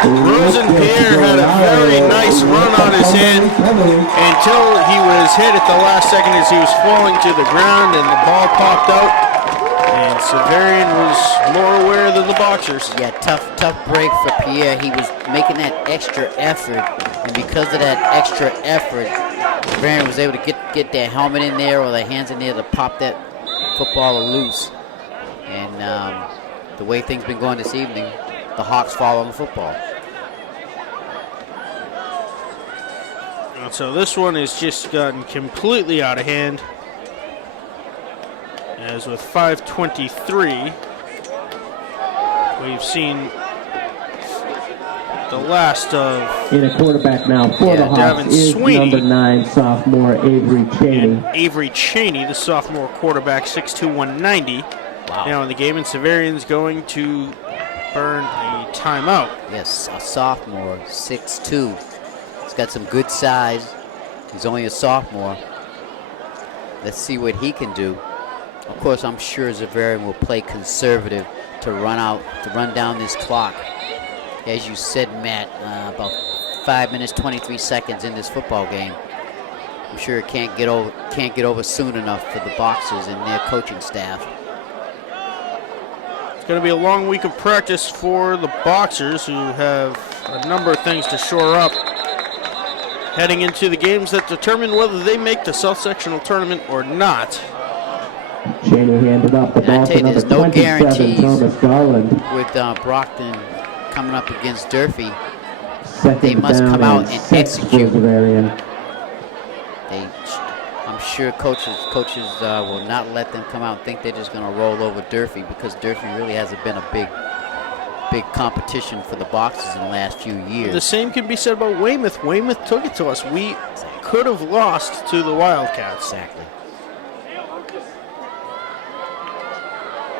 Rosenpierre had a very nice run on his head until he was hit at the last second as he was falling to the ground and the ball popped out. And Xaverian was more aware than the Boxers. Yeah, tough break for Pierre. He was making that extra effort, and because of that extra effort, Xaverian was able to get their helmet in there or their hands in there to pop that football loose. And the way things been going this evening, the Hawks follow the football. And so this one has just gotten completely out of hand. As with 5:23, we've seen the last of... In a quarterback now for the Hawks Davin is Sweeney. number 9 sophomore Avery Cheney. And Avery Cheney, the sophomore quarterback, 6'2", 190. Wow. Now in the game, and Xaverian's going to burn a timeout. Yes, a sophomore, 6'2". He's got some good size. He's only a sophomore. Let's see what he can do. Of course, I'm sure Xaverian will play conservative to run down this clock. As you said, Matt, about 5 minutes, 23 seconds in this football game. I'm sure it can't get over soon enough for the Boxers and their coaching staff. It's going to be a long week of practice for the Boxers, who have a number of things to shore up heading into the games that determine whether they make the South Sectional Tournament or not. Cheney handed up the ball to number 27, Thomas Garland. With Brockton coming up against Durfee, Second they must down come out and 6 execute. for Xaverian. I'm sure coaches will not let them come out and think they're just going to roll over Durfee, because Durfee really hasn't been a big competition for the Boxers in the last few years. The same can be said about Weymouth. Weymouth took it to us. We could have lost to the Wildcats. Exactly.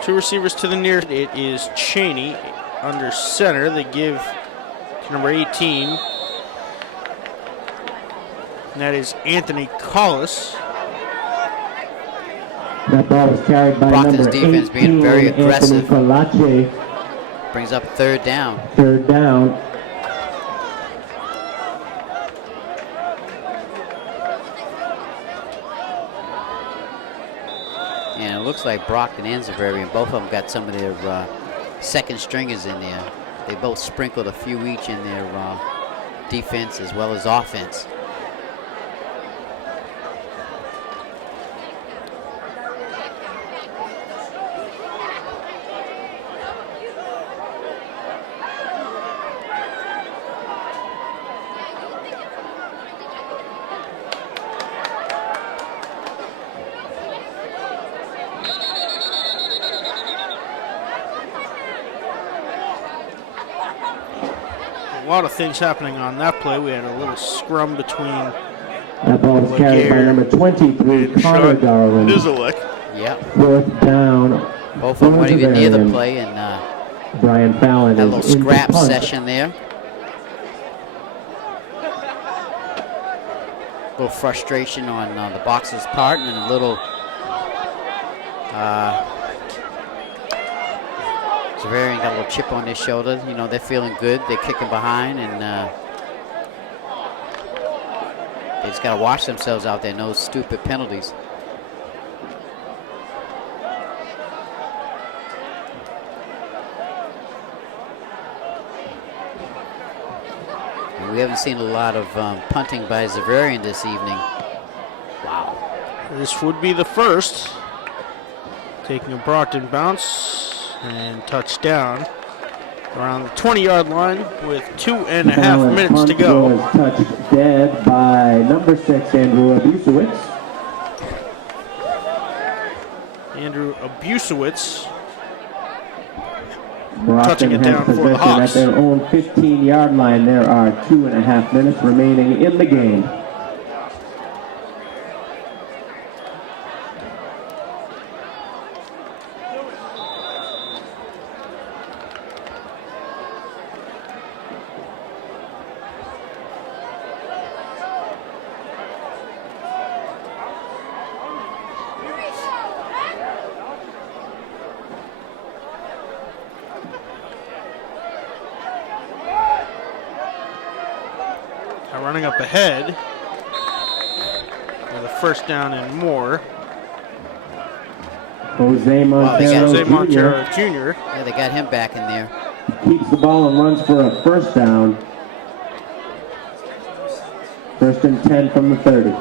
Two receivers to the near. It is Cheney under center. They give to number 18. And that is Anthony Collis. That ball was carried by Brockton's number defense 18, being very aggressive. Anthony Colache. Brings up third down. Third down. looks like Brockton and Xaverian, both of them got some of their second stringers in there. They both sprinkled a few each in their defense as well as offense. A lot of things happening on that play. We had a little scrum between That ball is carried by number 23, Connor Garland. Yep. Fourth down. Both of them weren't even near the play, and Brian Fallon had a is little in scrap to punt. session there. A little frustration on the Boxers' part, and a little Xaverian got a little chip on their shoulder. You know, they're feeling good. They're kicking behind, and they just got to watch themselves out there. No stupid penalties. And we haven't seen a lot of punting by Xaverian this evening. Wow. This would be the first. Taking a Brockton bounce and touchdown around the 20-yard line with 2.5 Fallon minutes to punt go. was touched dead by number 6, Andrew Abusewicz. Andrew Abusewicz Brockton touching it has down for the possession at Hawks. their own 15-yard line. There are 2.5 minutes remaining in the game. Now running up ahead with a first down and more. Jose Montero, Jr. Yeah, they got him back in there. keeps the ball and runs for a first down. First and 10 from the 30.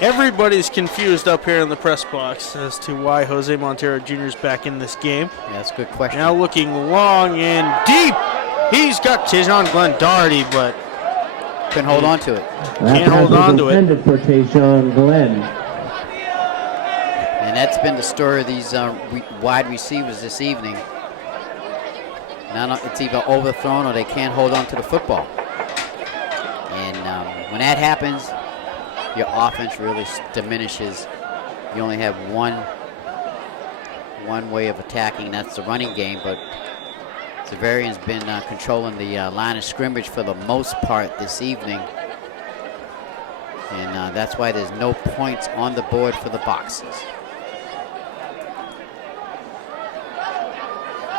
Everybody's confused up here in the press box as to why Jose Montero Jr. is back in this game. Yeah, that's a good question. Now looking long and deep. He's got Tejon Glenn Doherty, but couldn't hold on to it. Can't hold on to it. Intended for Tejon Glenn. And that's been the story of these wide receivers this evening. Now it's either overthrown or they can't hold on to the football. And when that happens, your offense really diminishes. You only have one way of attacking, and that's the running game. But Xaverian's been controlling the line of scrimmage for the most part this evening. And that's why there's no points on the board for the Boxers.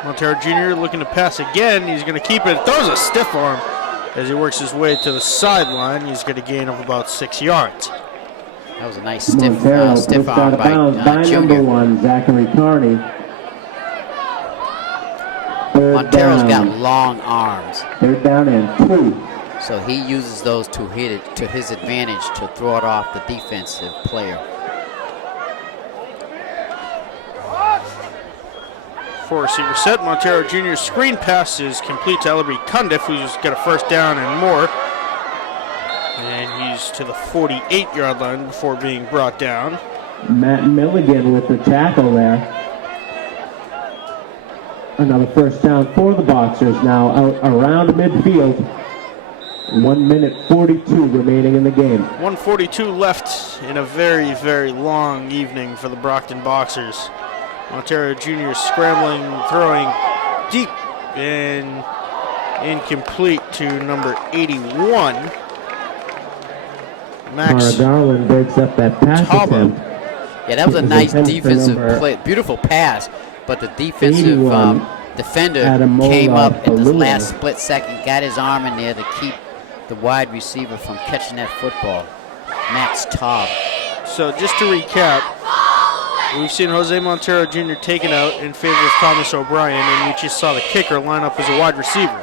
Montero Jr. looking to pass again. He's going to keep it. Throws a stiff arm as he works his way to the sideline. He's going to gain of about 6 yards. That was a nice stiff pushed out arm of bounds by number 1, Zachary Carney. Montero's got long arms. Third down and 2. So he uses those to hit it to his advantage to throw it off the defensive player. Four receiver set. Montero Jr.'s screen pass is complete to Ellery Cundiff, who's got a first down and more. And he's to the 48-yard line before being brought down. Matt Milligan with the tackle there. Another first down for the Boxers now out around midfield. 1 minute 42 remaining in the game. 1:42 left in a very, very long evening for the Brockton Boxers. Montero Jr. scrambling, throwing deep and incomplete to number 81. Max Connor Garland breaks up that pass attempt. Yeah, that was a nice defensive play. Beautiful pass, but the defensive defender came up in the last split second, got his arm in there to keep the wide receiver from catching that football. Max Taub. So just to recap, We've seen Jose Montero Jr. taken out in favor of Thomas O'Brien, and we just saw the kicker line up as a wide receiver.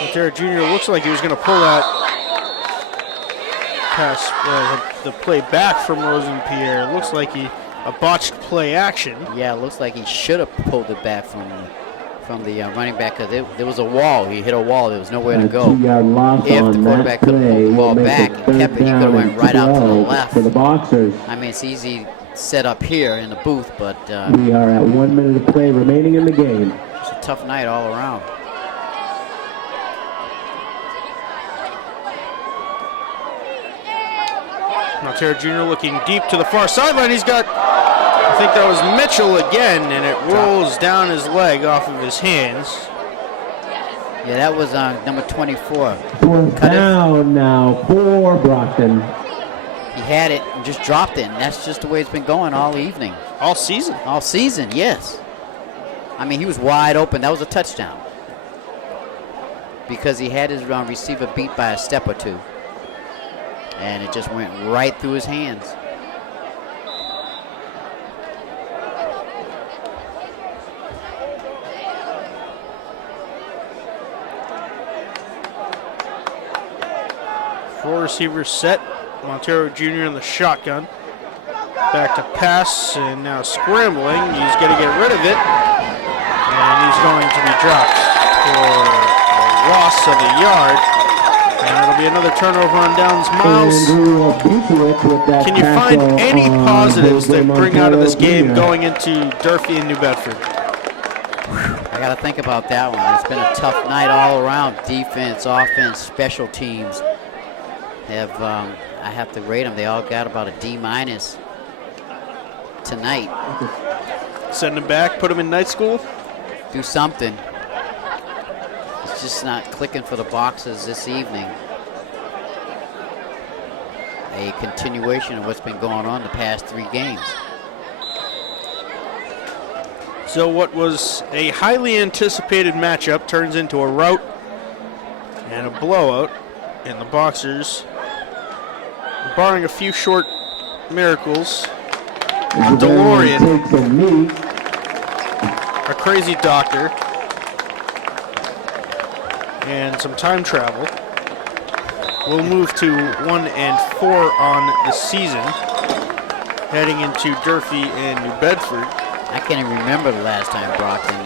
Montero Jr. looks like he was going to pull that pass, the play back from Rosenpierre. Looks like a botched play action. Yeah, it looks like he should have pulled it back from the running back because there was a wall. He hit a wall. There was nowhere to go. If the quarterback could have pulled the ball back and kept it, he could have went right out to the left. For the Boxers. I mean, it's easy set up here in the booth, but we are at 1 minute of play remaining in the game. It's a tough night all around. Montero Jr. looking deep to the far sideline. He's got, I think that was Mitchell again, and it rolls down his leg off of his hands. Yeah, that was number 24. Fourth down now for Brockton. He had it and just dropped it, and that's just the way it's been going all evening. All season? All season, yes. I mean, he was wide open. That was a touchdown. Because he had his receiver beat by a step or two. And it just went right through his hands. Four receivers set. Montero Jr. in the shotgun. Back to pass, and now scrambling. He's going to get rid of it. And he's going to be dropped for a loss of a yard. And it'll be another turnover on downs. Miles, can you find any positives that bring out of this game going into Durfee and New Bedford? I got to think about that one. It's been a tough night all around. Defense, offense, special teams. I have to rate them. They all got about a D- tonight. Send them back, put them in night school? Do something. It's just not clicking for the Boxers this evening. A continuation of what's been going on the past 3 games. So what was a highly anticipated matchup turns into a rout and a blowout, and the Boxers, barring a few short miracles, a DeLorean, a crazy doctor, and some time travel, we'll move to 1-4 on the season, heading into Durfee and New Bedford. I can't even remember the last time Brockton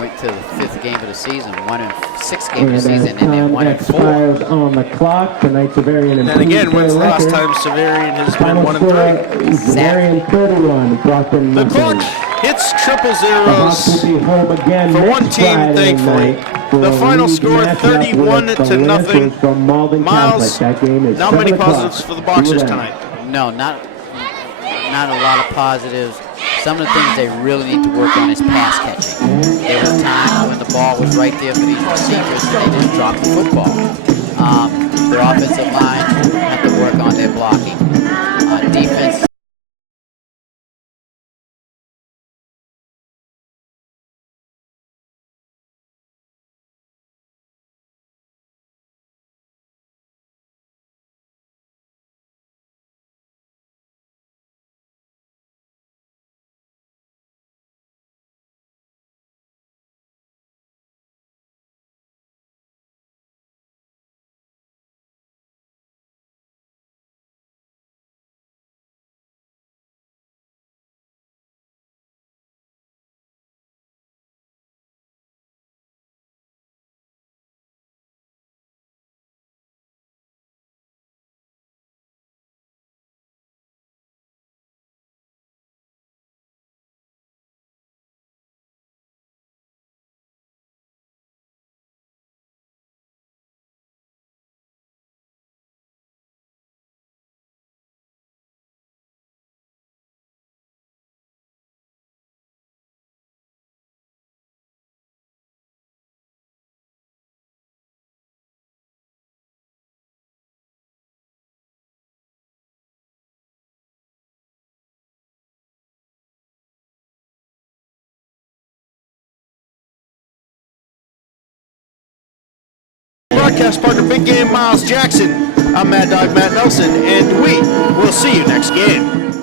went to the 5th game of the season, 1-6 game of the season, and then 1-4. On the clock tonight, Xaverian. And again, when's the last time Xaverian has been 1-3? Xaverian 31, Brockton. The clock hits triple zeros for one team, thankfully. The final score 31-0. Miles, not many positives for the Boxers tonight. No, not a lot of positives. Some of the things they really need to work on is pass catching. There was times when the ball was right there for these receivers and they just dropped the football. Their offensive line had to work on their blocking. Defense broadcast partner Big Game Miles Jackson, I'm Mad Dog Matt Nelson, and we will see you next game.